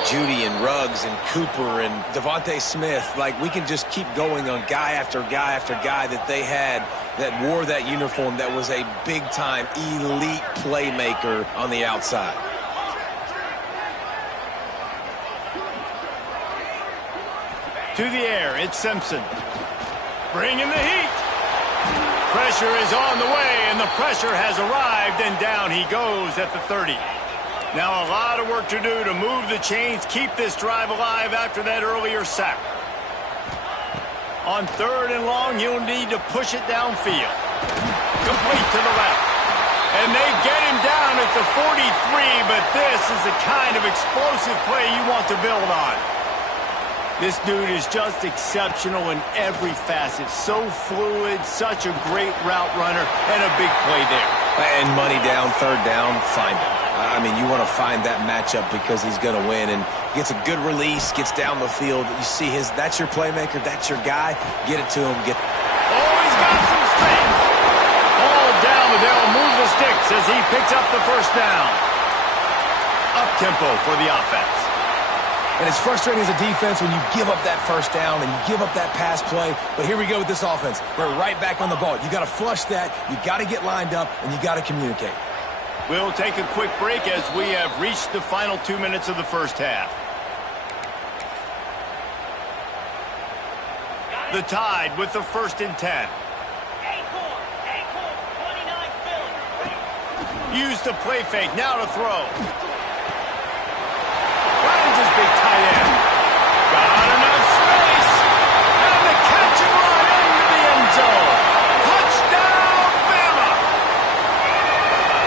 Judy and Ruggs and Cooper and Devontae Smith. Like, we can just keep going on guy after guy after guy that they had that wore that uniform that was a big-time elite playmaker on the outside. To the air, it's Simpson. Bringing the heat. Pressure is on the way, and the pressure has arrived, and down he goes at the 30. Now a lot of work to do to move the chains, keep this drive alive after that earlier sack. On 3rd and long, you'll need to push it downfield. Complete to the left. And they get him down at the 43, but this is the kind of explosive play you want to build on. This dude is just exceptional in every facet. So fluid, such a great route runner, and a big play there. And money down, 3rd down, find him. I mean, you want to find that matchup because he's going to win, and gets a good release, gets down the field. You see that's your playmaker, that's your guy. Get it to him. Oh, he's got some space. Ball down, but they'll move the sticks as he picks up the 1st down. Up-tempo for the offense. And it's frustrating as a defense when you give up that 1st down and you give up that pass play. But here we go with this offense. They're right back on the ball. You got to flush that. You got to get lined up, and you got to communicate. We'll take a quick break as we have reached the final 2 minutes of the 1st half. The Tide with the 1st and 10. Use the play fake. Now to throw. Finds his big tight end. Got enough space. And the catch and run into the end zone. Touchdown, Bama!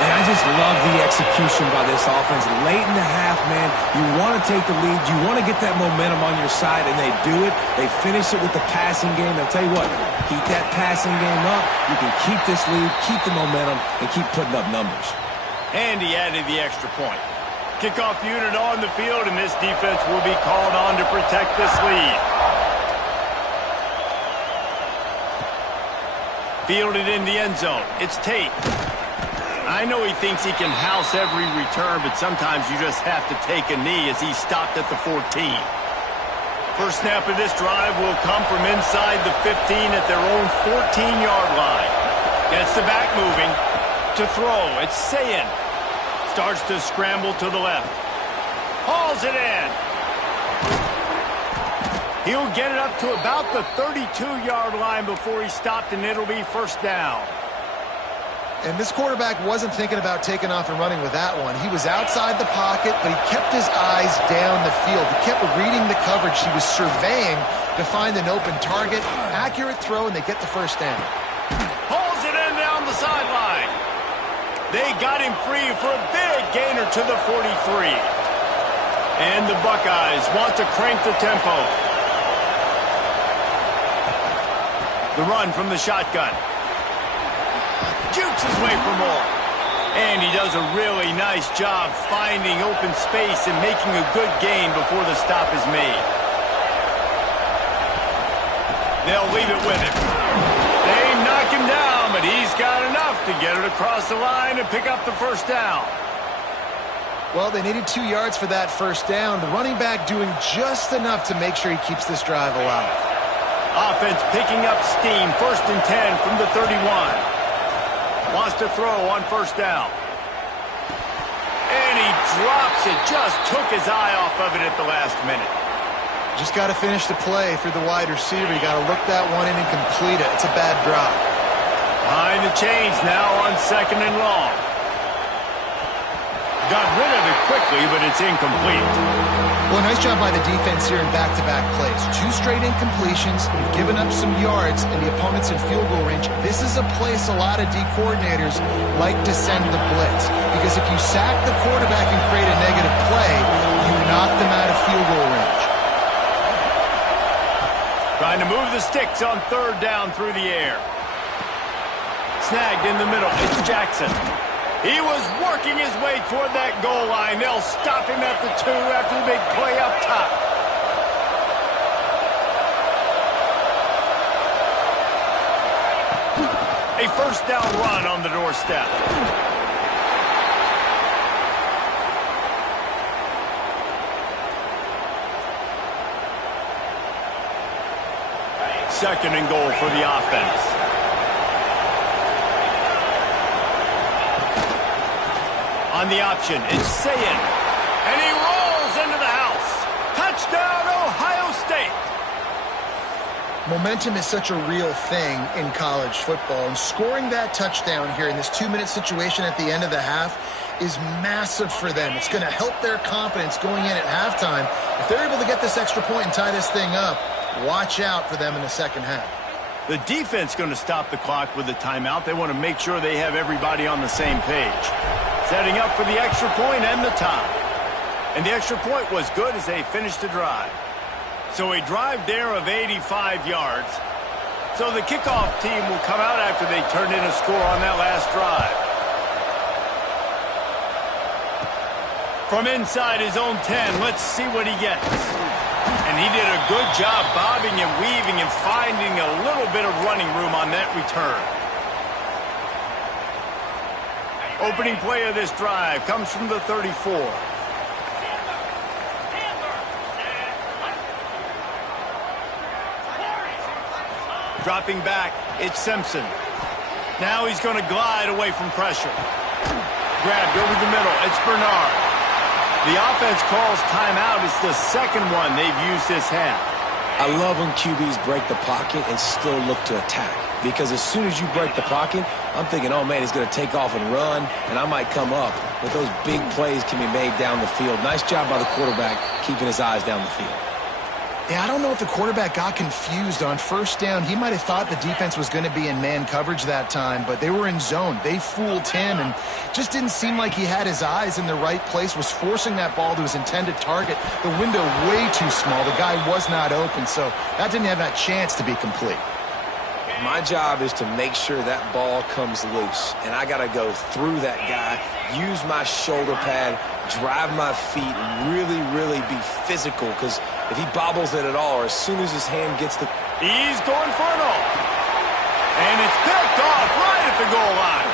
And I just love the execution by this offense. Late in the half, man, you want to take the lead. You want to get that momentum on your side, and they do it. They finish it with the passing game. I'll tell you what, keep that passing game up. You can keep this lead, keep the momentum, and keep putting up numbers. And he added the extra point. Kickoff unit on the field, and this defense will be called on to protect this lead. Fielded in the end zone. It's Tate. I know he thinks he can house every return, but sometimes you just have to take a knee as he stopped at the 14. First snap of this drive will come from inside the 15 at their own 14-yard line. Gets the back moving. To throw, it's Sayin. Starts to scramble to the left. Hauls it in. He'll get it up to about the 32-yard line before he stopped, and it'll be 1st down. And this quarterback wasn't thinking about taking off and running with that one. He was outside the pocket, but he kept his eyes down the field. He kept reading the coverage. He was surveying to find an open target. Accurate throw, and they get the 1st down. Hauls it in down the sideline. They got him free for a big gainer to the 43. And the Buckeyes want to crank the tempo. The run from the shotgun. Jukes his way for more. And he does a really nice job finding open space and making a good gain before the stop is made. They'll leave it with him. They knock him down, but he's got enough to get it across the line and pick up the 1st down. Well, they needed 2 yards for that 1st down. The running back doing just enough to make sure he keeps this drive alive. Offense picking up steam. 1st and 10 from the 31. Wants to throw on 1st down. And he drops it. Just took his eye off of it at the last minute. Just got to finish the play for the wide receiver. You got to look that one in and complete it. It's a bad drop. Behind the chains now on 2nd and long. Got rid of it quickly, but it's incomplete. Well, nice job by the defense here in back-to-back plays. 2 straight incompletions. You've given up some yards, and the opponent's in field goal range. This is a place a lot of D coordinators like to send the blitz. Because if you sack the quarterback and create a negative play, you knock them out of field goal range. Trying to move the sticks on 3rd down through the air. Snagged in the middle. It's Jackson. He was working his way toward that goal line. They'll stop him at the 2 after the big play up top. A 1st down run on the doorstep. second and goal for the offense. On the option, it's Sayin. And he rolls into the house. Touchdown, Ohio State. Momentum is such a real thing in college football, and scoring that touchdown here in this 2-minute situation at the end of the half is massive for them. It's going to help their confidence going in at halftime. If they're able to get this extra point and tie this thing up, watch out for them in the second half. The defense going to stop the clock with the timeout. They want to make sure they have everybody on the same page. Setting up for the extra point and the tie. And the extra point was good as they finished the drive. So a drive there of 85 yards. So the kickoff team will come out after they turned in a score on that last drive. From inside his own 10, let's see what he gets. And he did a good job bobbing and weaving and finding a little bit of running room on that return. Opening play of this drive comes from the 34. Dropping back, it's Simpson. Now he's going to glide away from pressure. Grabbed over the middle, it's Bernard. The offense calls timeout. It's the second one they've used this half. I love when QBs break the pocket and still look to attack. Because as soon as you break the pocket, I'm thinking, oh, man, he's going to take off and run, and I might come up. But those big plays can be made down the field. Nice job by the quarterback keeping his eyes down the field. Yeah, I don't know if the quarterback got confused on first down. He might have thought the defense was going to be in man coverage that time, but they were in zone. They fooled him and just didn't seem like he had his eyes in the right place, was forcing that ball to his intended target. The window way too small. The guy was not open, so that didn't have that chance to be complete. My job is to make sure that ball comes loose, and I got to go through that guy, use my shoulder pad, drive my feet, and really be physical, because if he bobbles it at all, or as soon as his hand gets the... He's going for it all. And it's picked off right at the goal line.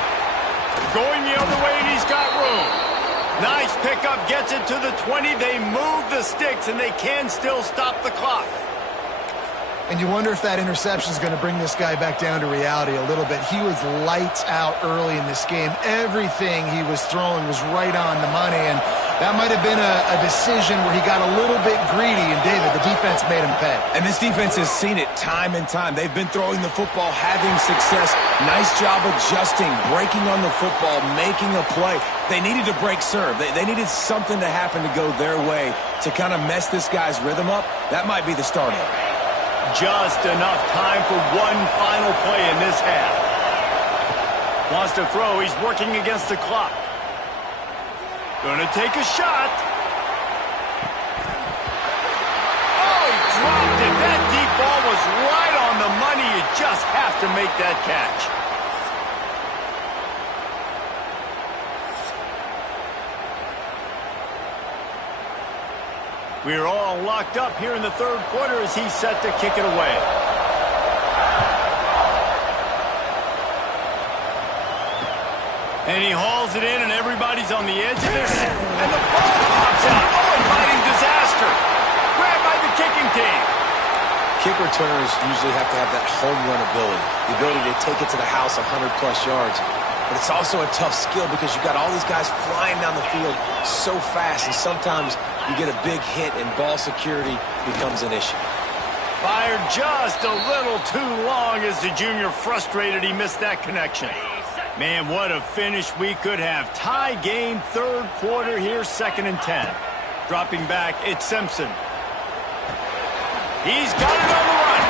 Going the other way, and he's got room. Nice pickup, gets it to the 20. They move the sticks, and they can still stop the clock. And you wonder if that interception is going to bring this guy back down to reality a little bit. He was lights out early in this game. Everything he was throwing was right on the money, and that might have been a decision where he got a little bit greedy, and David, the defense made him pay. And this defense has seen it time and time. They've been throwing the football, having success. Nice job adjusting, breaking on the football, making a play. They needed to break serve. They needed something to happen to go their way to kind of mess this guy's rhythm up. That might be the start of it. Just enough time for one final play in this half. Wants to throw. He's working against the clock. Gonna take a shot. Oh, he dropped it. That deep ball was right on the money. You just have to make that catch. We're all locked up here in the third quarter as he's set to kick it away. And he hauls it in, and everybody's on the edge of this. And the ball pops out. Oh, inviting disaster. Grabbed by the kicking team. Kick returners usually have to have that home run ability, the ability to take it to the house 100-plus yards. But it's also a tough skill because you've got all these guys flying down the field so fast, and sometimes you get a big hit and ball security becomes an issue. Fired just a little too long as the junior frustrated he missed that connection. Man, what a finish we could have. Tie game, third quarter here, 2nd and 10. Dropping back, it's Simpson. He's got it on the run.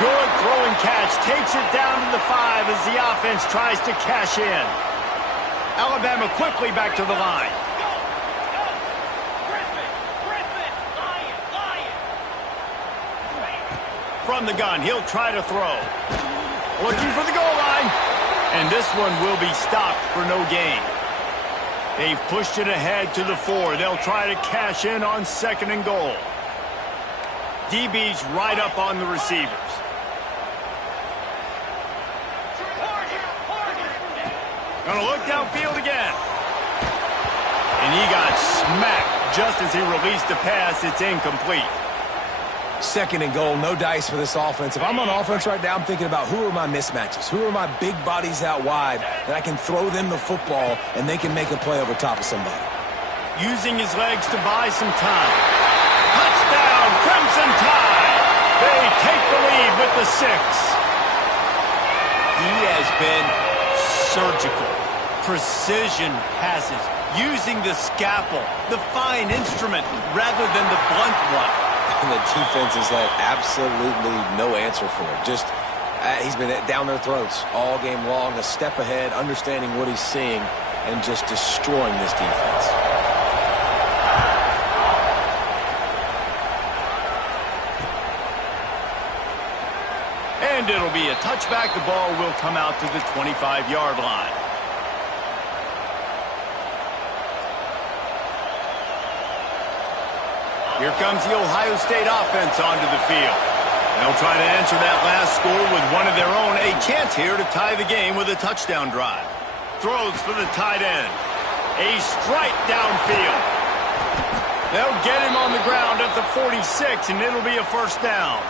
Good throwing catch. Takes it down to the 5 as the offense tries to cash in. Alabama quickly back to the line. From the gun, he'll try to throw. Looking for the goal line. And this one will be stopped for no gain. They've pushed it ahead to the 4. They'll try to cash in on 2nd and goal. DB's right up on the receivers. Gonna look downfield again. And he got smacked just as he released the pass. It's incomplete. Second and goal, no dice for this offense. If I'm on offense right now, I'm thinking about who are my mismatches? Who are my big bodies out wide that I can throw them the football and they can make a play over top of somebody? Using his legs to buy some time. Touchdown, Crimson Tide! They take the lead with the 6. He has been surgical. Precision passes, using the scalpel, the fine instrument, rather than the blunt one. And the defense has had absolutely no answer for it. Just, he's been down their throats all game long, a step ahead, understanding what he's seeing, and just destroying this defense. And it'll be a touchback. The ball will come out to the 25-yard line. Here comes the Ohio State offense onto the field. They'll try to answer that last score with one of their own. A chance here to tie the game with a touchdown drive. Throws for the tight end. A strike downfield. They'll get him on the ground at the 46, and it'll be a first down.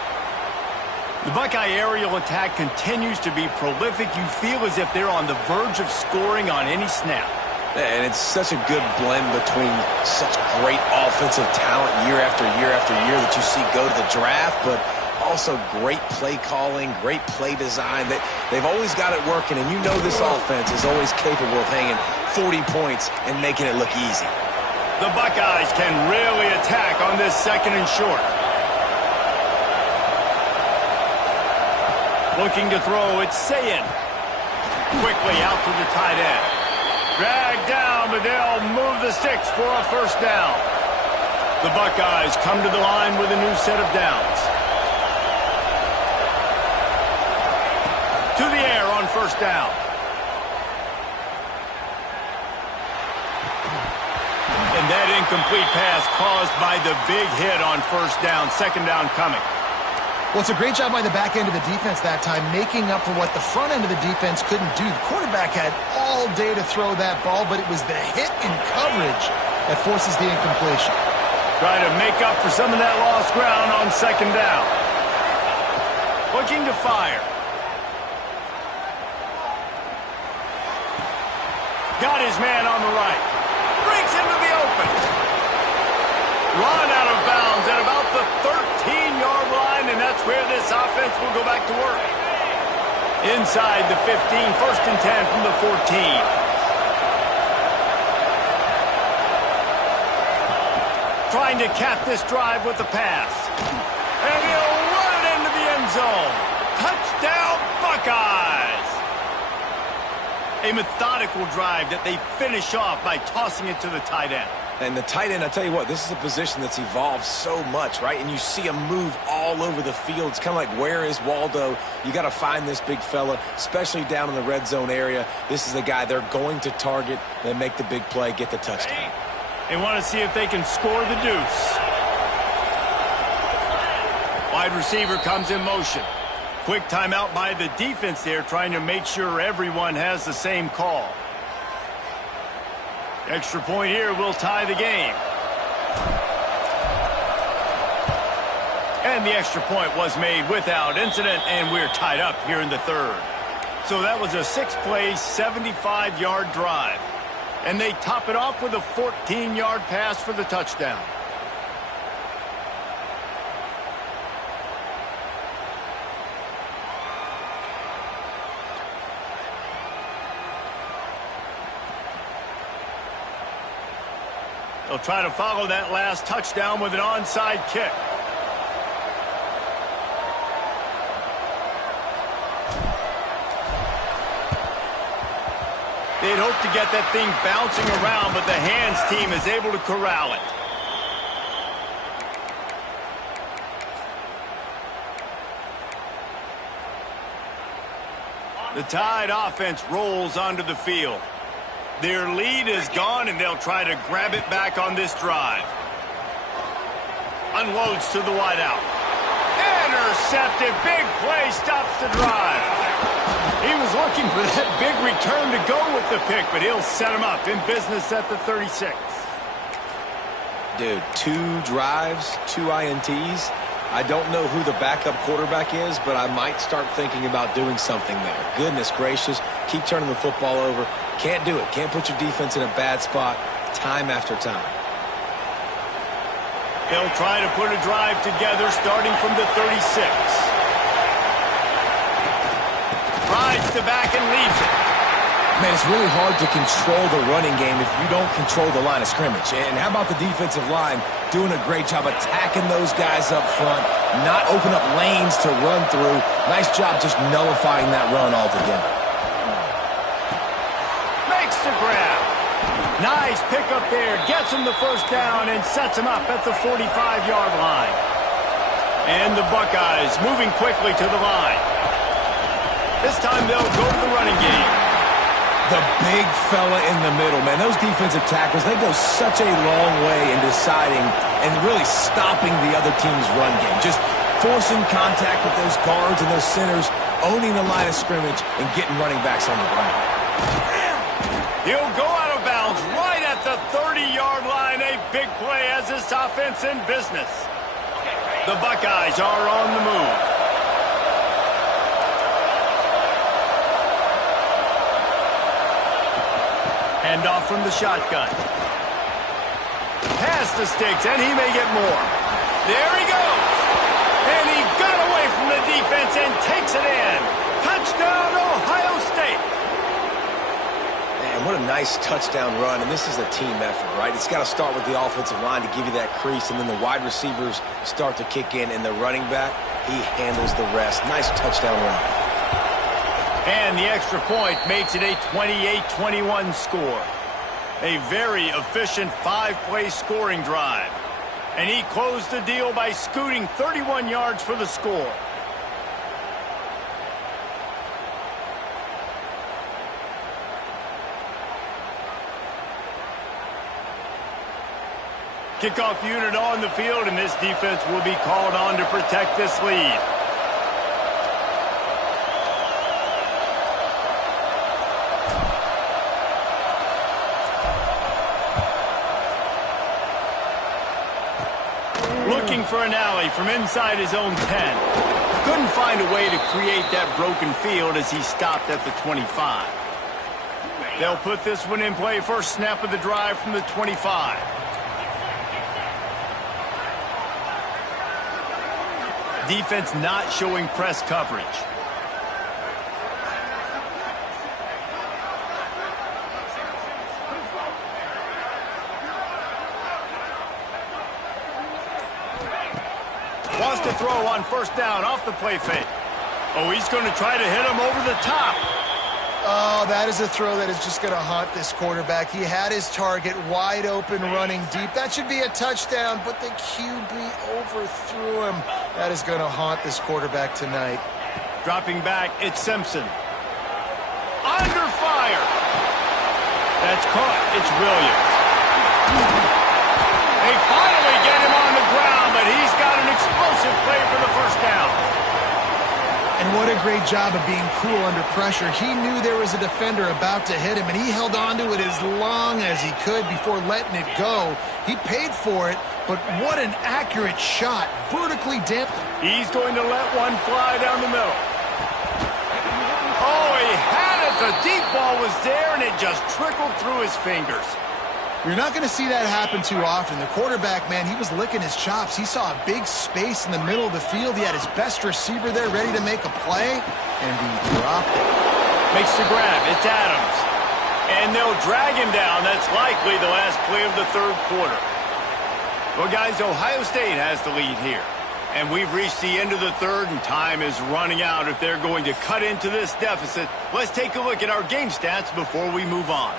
The Buckeye aerial attack continues to be prolific. You feel as if they're on the verge of scoring on any snap. And it's such a good blend between such great offensive talent year after year after year that you see go to the draft, but also great play calling, great play design. They've always got it working, and you know this offense is always capable of hanging 40 points and making it look easy. The Buckeyes can really attack on this second and short. Looking to throw, it's Sayin. Quickly out to the tight end. Dragged down, but they'll move the sticks for a first down. The Buckeyes come to the line with a new set of downs. To the air on first down. And that incomplete pass caused by the big hit on first down. Second down coming. Well, it's a great job by the back end of the defense that time, making up for what the front end of the defense couldn't do. The quarterback had all day to throw that ball, but it was the hit in coverage that forces the incompletion. Try to make up for some of that lost ground on second down. Looking to fire. Got his man on the right. Breaks into the open. Run out of bounds at about the 13-yard line, and that's where this offense will go back to work. Inside the 15, first and 10 from the 14. Trying to cap this drive with the pass. And he'll run it into the end zone. Touchdown, Buckeyes! A methodical drive that they finish off by tossing it to the tight end. And the tight end, I tell you what, this is a position that's evolved so much, right? And you see him move all over the field. It's kind of like, where is Waldo? You got to find this big fella, especially down in the red zone area. This is the guy they're going to target and make the big play, get the touchdown. They want to see if they can score the deuce. Wide receiver comes in motion. Quick timeout by the defense there, trying to make sure everyone has the same call. Extra point here will tie the game. And the extra point was made without incident, and we're tied up here in the third. So that was a 6-play, 75-yard drive. And they top it off with a 14-yard pass for the touchdown. They'll try to follow that last touchdown with an onside kick. They'd hope to get that thing bouncing around, but the hands team is able to corral it. The Tide offense rolls onto the field. Their lead is gone, and they'll try to grab it back on this drive. Unloads to the wideout. Intercepted. Big play stops the drive. He was looking for that big return to go with the pick, but he'll set him up in business at the 36. Dude, 2 drives, 2 INTs. I don't know who the backup quarterback is, but I might start thinking about doing something there. Goodness gracious, keep turning the football over. Can't do it. Can't put your defense in a bad spot time after time. They'll try to put a drive together starting from the 36. Rides the back and leaves it. Man, it's really hard to control the running game if you don't control the line of scrimmage. And how about the defensive line doing a great job attacking those guys up front, not open up lanes to run through. Nice job just nullifying that run altogether. Makes the grab. Nice pickup there. Gets him the first down and sets him up at the 45-yard line. And the Buckeyes moving quickly to the line. This time they'll go to the running game. The big fella in the middle, man. Those defensive tackles, they go such a long way in deciding and really stopping the other team's run game. Just forcing contact with those guards and those centers, owning the line of scrimmage, and getting running backs on the ground. He'll go out of bounds right at the 30-yard line. A big play as this offense in business. The Buckeyes are on the move. Hand off from the shotgun. Pass the sticks, and he may get more. There he goes. And he got away from the defense and takes it in. Touchdown, Ohio State. Man, what a nice touchdown run, and this is a team effort, right? It's got to start with the offensive line to give you that crease, and then the wide receivers start to kick in, and the running back, he handles the rest. Nice touchdown run. And the extra point makes it a 28-21 score. A very efficient 5-play scoring drive. And he closed the deal by scooting 31 yards for the score. Kickoff unit on the field, and this defense will be called on to protect this lead. Looking for an alley from inside his own 10. Couldn't find a way to create that broken field as he stopped at the 25. They'll put this one in play first snap of the drive from the 25. Defense not showing press coverage. Wants to throw on first down off the play fake. Oh, he's going to try to hit him over the top. Oh, that is a throw that is just going to haunt this quarterback. He had his target wide open running deep. That should be a touchdown, but the QB overthrew him. That is going to haunt this quarterback tonight. Dropping back, it's Simpson. Under fire. That's caught. It's Williams. They finally get him on the ground, but he's got an explosive play for the first down. And what a great job of being cool under pressure. He knew there was a defender about to hit him, and he held on to it as long as he could before letting it go. He paid for it, but what an accurate shot. Vertically dipped. He's going to let one fly down the middle. Oh, he had it. The deep ball was there, and it just trickled through his fingers. You're not going to see that happen too often. The quarterback, man, he was licking his chops. He saw a big space in the middle of the field. He had his best receiver there ready to make a play, and he dropped it. Makes the grab. It's Adams. And they'll drag him down. That's likely the last play of the third quarter. Well, guys, Ohio State has the lead here. And we've reached the end of the third, and time is running out if they're going to cut into this deficit. Let's take a look at our game stats before we move on.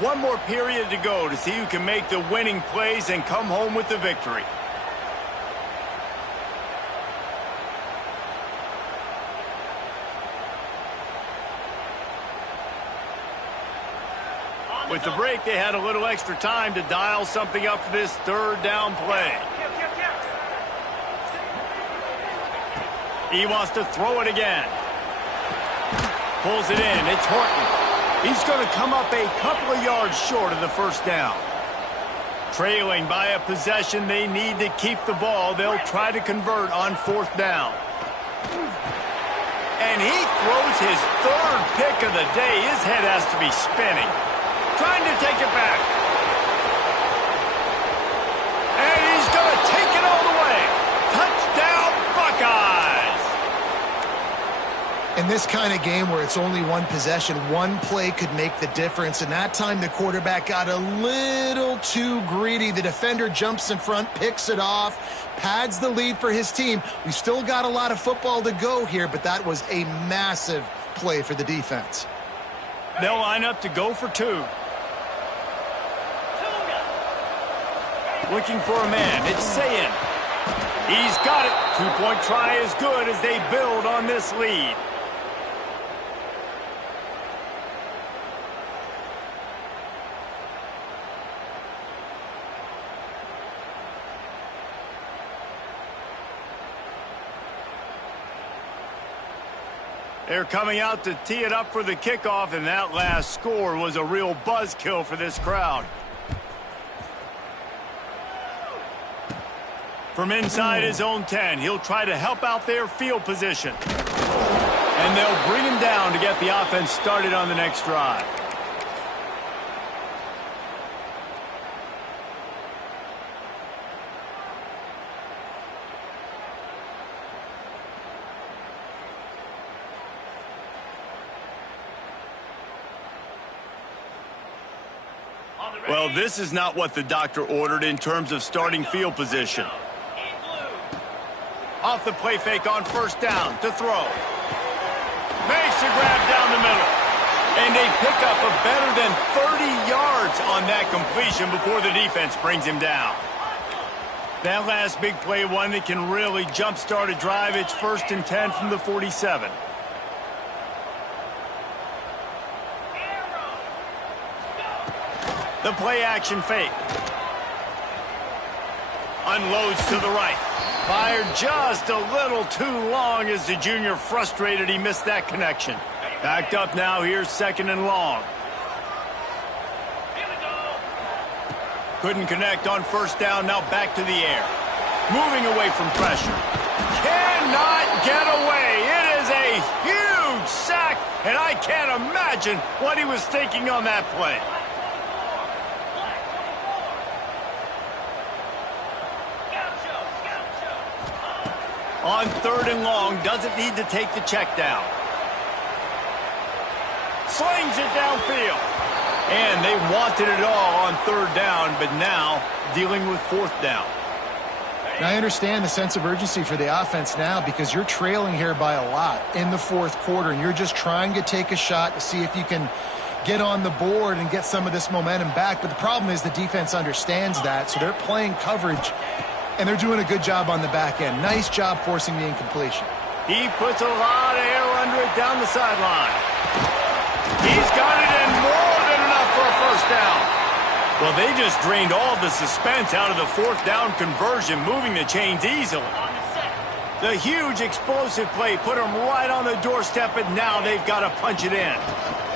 One more period to go to see who can make the winning plays and come home with the victory. With the break, they had a little extra time to dial something up for this third down play. He wants to throw it again. Pulls it in. It's Horton. He's going to come up a couple of yards short of the first down. Trailing by a possession, they need to keep the ball. They'll try to convert on 4th down. And he throws his 3rd pick of the day. His head has to be spinning. Trying to take it back. And he's going to take it all the way. Touchdown, Buckeyes! In this kind of game where it's only one possession, one play could make the difference. And that time the quarterback got a little too greedy. The defender jumps in front, picks it off, pads the lead for his team. We still got a lot of football to go here, but that was a massive play for the defense. They'll line up to go for 2. Looking for a man. It's Sayin. He's got it. 2-point try is good as they build on this lead. They're coming out to tee it up for the kickoff, and that last score was a real buzzkill for this crowd. From inside his own 10, he'll try to help out their field position. And they'll bring him down to get the offense started on the next drive. Well, this is not what the doctor ordered in terms of starting field position. Off the play fake on 1st down to throw. Makes a grab down the middle. And they pick up a better than 30 yards on that completion before the defense brings him down. That last big play, one that can really jumpstart a drive. It's 1st and 10 from the 47. The play action fake. Unloads to the right. Fired just a little too long as the junior frustrated he missed that connection. Backed up now, here's 2nd and long. Couldn't connect on 1st down, now back to the air. Moving away from pressure. Cannot get away. It is a huge sack, and I can't imagine what he was thinking on that play. On 3rd and long, doesn't need to take the check down. Slings it downfield. And they wanted it all on 3rd down, but now dealing with 4th down. Now, I understand the sense of urgency for the offense now because you're trailing here by a lot in the 4th quarter, and you're just trying to take a shot to see if you can get on the board and get some of this momentum back. But the problem is the defense understands that, so they're playing coverage. And they're doing a good job on the back end. Nice job forcing the incompletion. He puts a lot of air under it down the sideline. He's got it in more than enough for a 1st down. Well, they just drained all the suspense out of the 4th down conversion, moving the chains easily. The huge explosive play put them right on the doorstep, and now they've got to punch it in.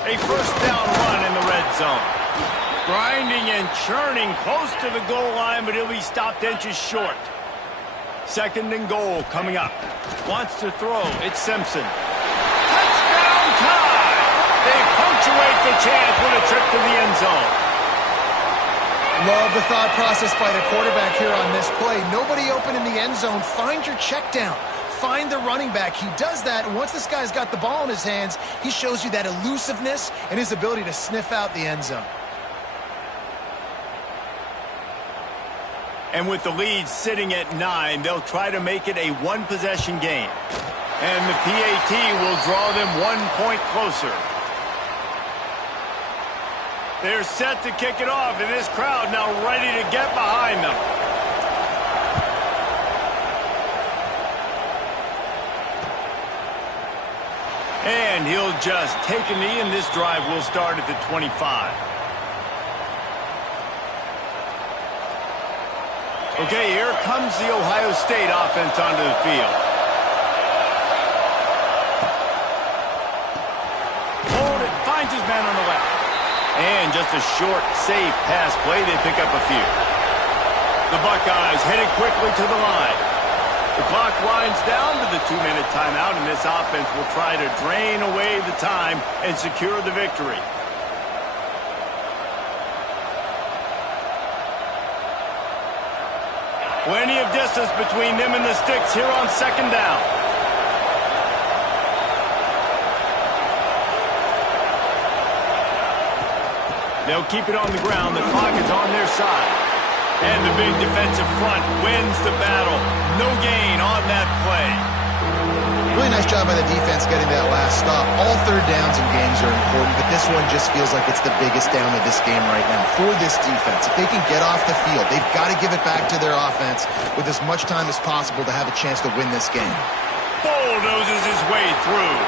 A 1st down run in the red zone. Grinding and churning close to the goal line, but he'll be stopped inches short. 2nd and goal coming up. Wants to throw. It's Simpson. Touchdown tie! They punctuate the chance with a trip to the end zone. Love the thought process by the quarterback here on this play. Nobody open in the end zone. Find your check down. Find the running back. He does that, and once this guy's got the ball in his hands, he shows you that elusiveness and his ability to sniff out the end zone. And with the lead sitting at 9, they'll try to make it a 1-possession game. And the PAT will draw them 1 point closer. They're set to kick it off, and this crowd now ready to get behind them. And he'll just take a knee, and this drive will start at the 25. Okay, here comes the Ohio State offense onto the field. Hold it, finds his man on the left. And just a short, safe pass play, they pick up a few. The Buckeyes headed quickly to the line. The clock winds down to the 2-minute timeout, and this offense will try to drain away the time and secure the victory. Plenty of distance between them and the sticks here on second down. They'll keep it on the ground. The clock is on their side. And the big defensive front wins the battle. No gain on that play. Really nice job by the defense getting that last stop. All third downs in games are important, but this one just feels like it's the biggest down of this game right now for this defense. If they can get off the field, they've got to give it back to their offense with as much time as possible to have a chance to win this game. Bulldozes his way through.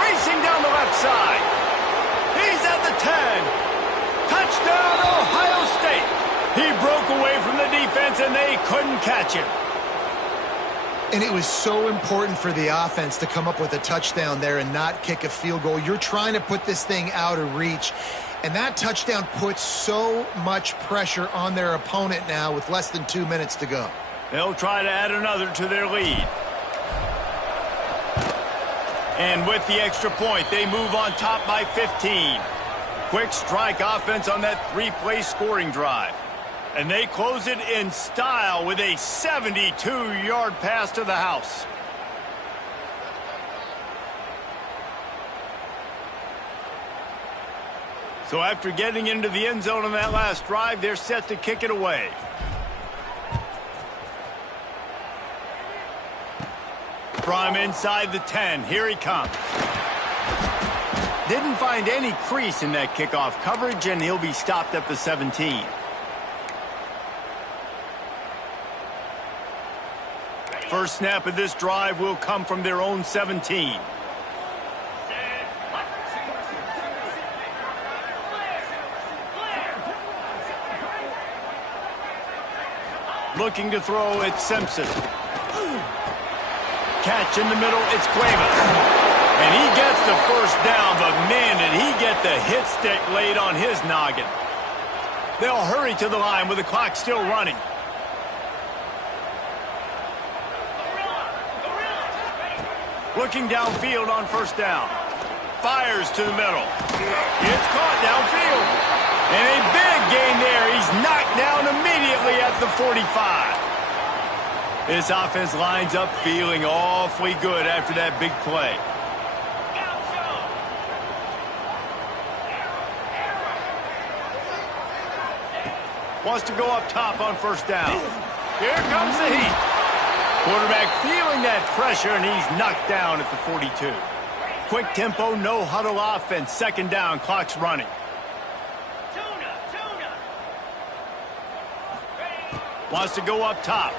Racing down the left side. He's at the 10. Touchdown, Ohio State. He broke away from the defense, and they couldn't catch him. And it was so important for the offense to come up with a touchdown there and not kick a field goal. You're trying to put this thing out of reach. And that touchdown puts so much pressure on their opponent now with less than 2 minutes to go. They'll try to add another to their lead. And with the extra point, they move on top by 15. Quick strike offense on that 3-play scoring drive. And they close it in style with a 72-yard pass to the house. So after getting into the end zone on that last drive, they're set to kick it away. From inside the 10, here he comes. Didn't find any crease in that kickoff coverage, and he'll be stopped at the 17. First snap of this drive will come from their own 17. Looking to throw, it's Simpson. Catch in the middle, it's Cuevas. And he gets the first down, but man, did he get the hit stick laid on his noggin. They'll hurry to the line with the clock still running. Looking downfield on first down. Fires to the middle. It's caught downfield. And a big gain there. He's knocked down immediately at the 45. This offense lines up feeling awfully good after that big play. Wants to go up top on first down. Here comes the heat. Quarterback feeling that pressure, and he's knocked down at the 42. Quick tempo, no huddle offense. Second down, clock's running. Wants to go up top.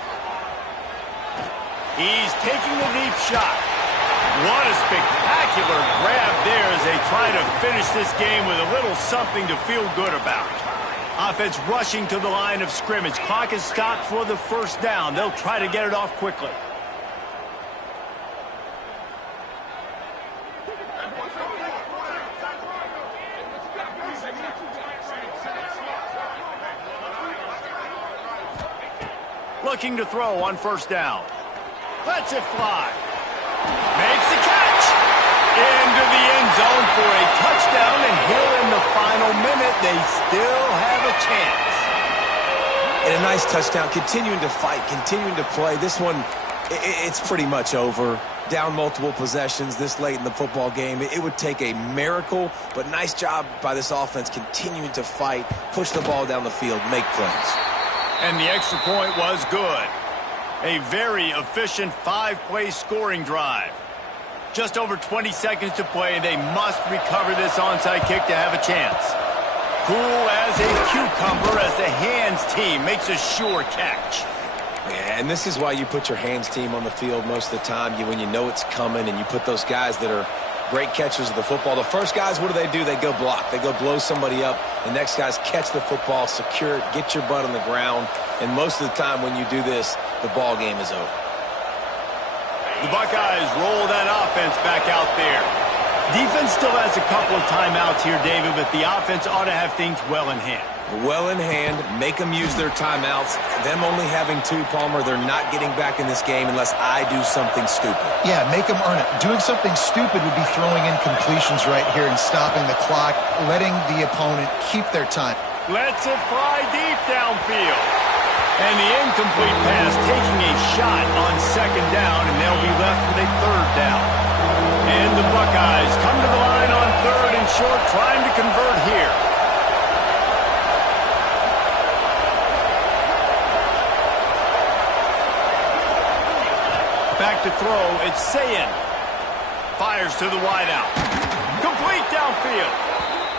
He's taking the deep shot. What a spectacular grab there as they try to finish this game with a little something to feel good about. Offense rushing to the line of scrimmage. Clock is stopped for the first down. They'll try to get it off quickly. Looking to throw on first down. Lets it fly. Makes the catch. Into the end zone for a touchdown, and here in the final minute, they still have a chance. And a nice touchdown, continuing to fight, continuing to play. This one, it's pretty much over. Down multiple possessions this late in the football game. It would take a miracle, but nice job by this offense continuing to fight, push the ball down the field, make plays. And the extra point was good. A very efficient 5-play scoring drive. Just over 20 seconds to play. They must recover this onside kick to have a chance. Cool as a cucumber as the hands team makes a sure catch. Yeah, and this is why you put your hands team on the field most of the time. When you know it's coming, and you put those guys that are great catchers of the football. The first guys, what do? They go block. They go blow somebody up. The next guys catch the football, secure it, get your butt on the ground. And most of the time when you do this, the ball game is over. The Buckeyes roll that offense back out there. Defense still has a couple of timeouts here, David, but the offense ought to have things well in hand. Well in hand, make them use their timeouts. Them only having 2, Palmer, they're not getting back in this game unless I do something stupid. Yeah, make them earn it. Doing something stupid would be throwing in completions right here and stopping the clock, letting the opponent keep their time. Lets it fly deep downfield. And the incomplete pass taking a shot on 2nd down, and they'll be left with a 3rd down. And the Buckeyes come to the line on 3rd and short, trying to convert here. Back to throw, it's Sayin. Fires to the wideout. Complete downfield.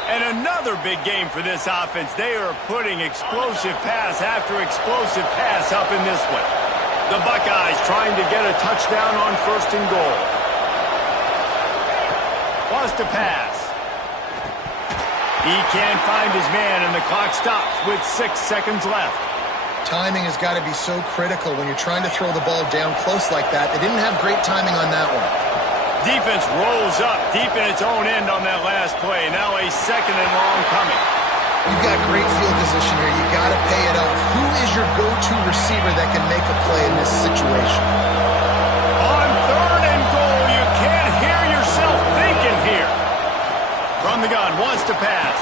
And another big game for this offense. They are putting explosive pass after explosive pass up in this one. The Buckeyes trying to get a touchdown on 1st and goal. Wants to pass. He can't find his man, and the clock stops with 6 seconds left. Timing has got to be so critical when you're trying to throw the ball down close like that. They didn't have great timing on that one. Defense rolls up deep in its own end on that last play. Now a 2nd and long coming. You've got great field position here. You got to pay it off. Who is your go-to receiver that can make a play in this situation? On 3rd and goal, you can't hear yourself thinking here. From the gun, wants to pass.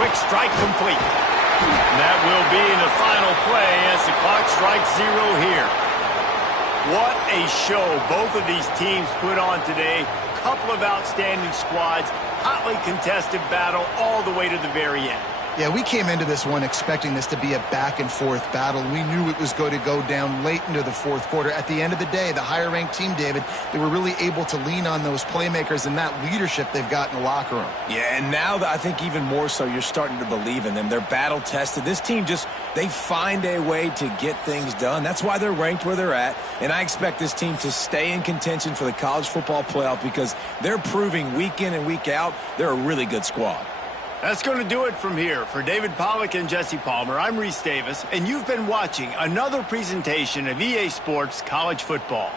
Quick strike complete. That will be the final play as the clock strikes 0 here. What a show both of these teams put on today. Couple of outstanding squads, hotly contested battle all the way to the very end. Yeah, we came into this one expecting this to be a back-and-forth battle. We knew it was going to go down late into the 4th quarter. At the end of the day, the higher-ranked team, David, they were really able to lean on those playmakers and that leadership they've got in the locker room. Yeah, and now I think even more so, you're starting to believe in them. They're battle-tested. This team they find a way to get things done. That's why they're ranked where they're at, and I expect this team to stay in contention for the college football playoff because they're proving week in and week out they're a really good squad. That's going to do it from here. For David Pollack and Jesse Palmer, I'm Reese Davis, and you've been watching another presentation of EA Sports College Football.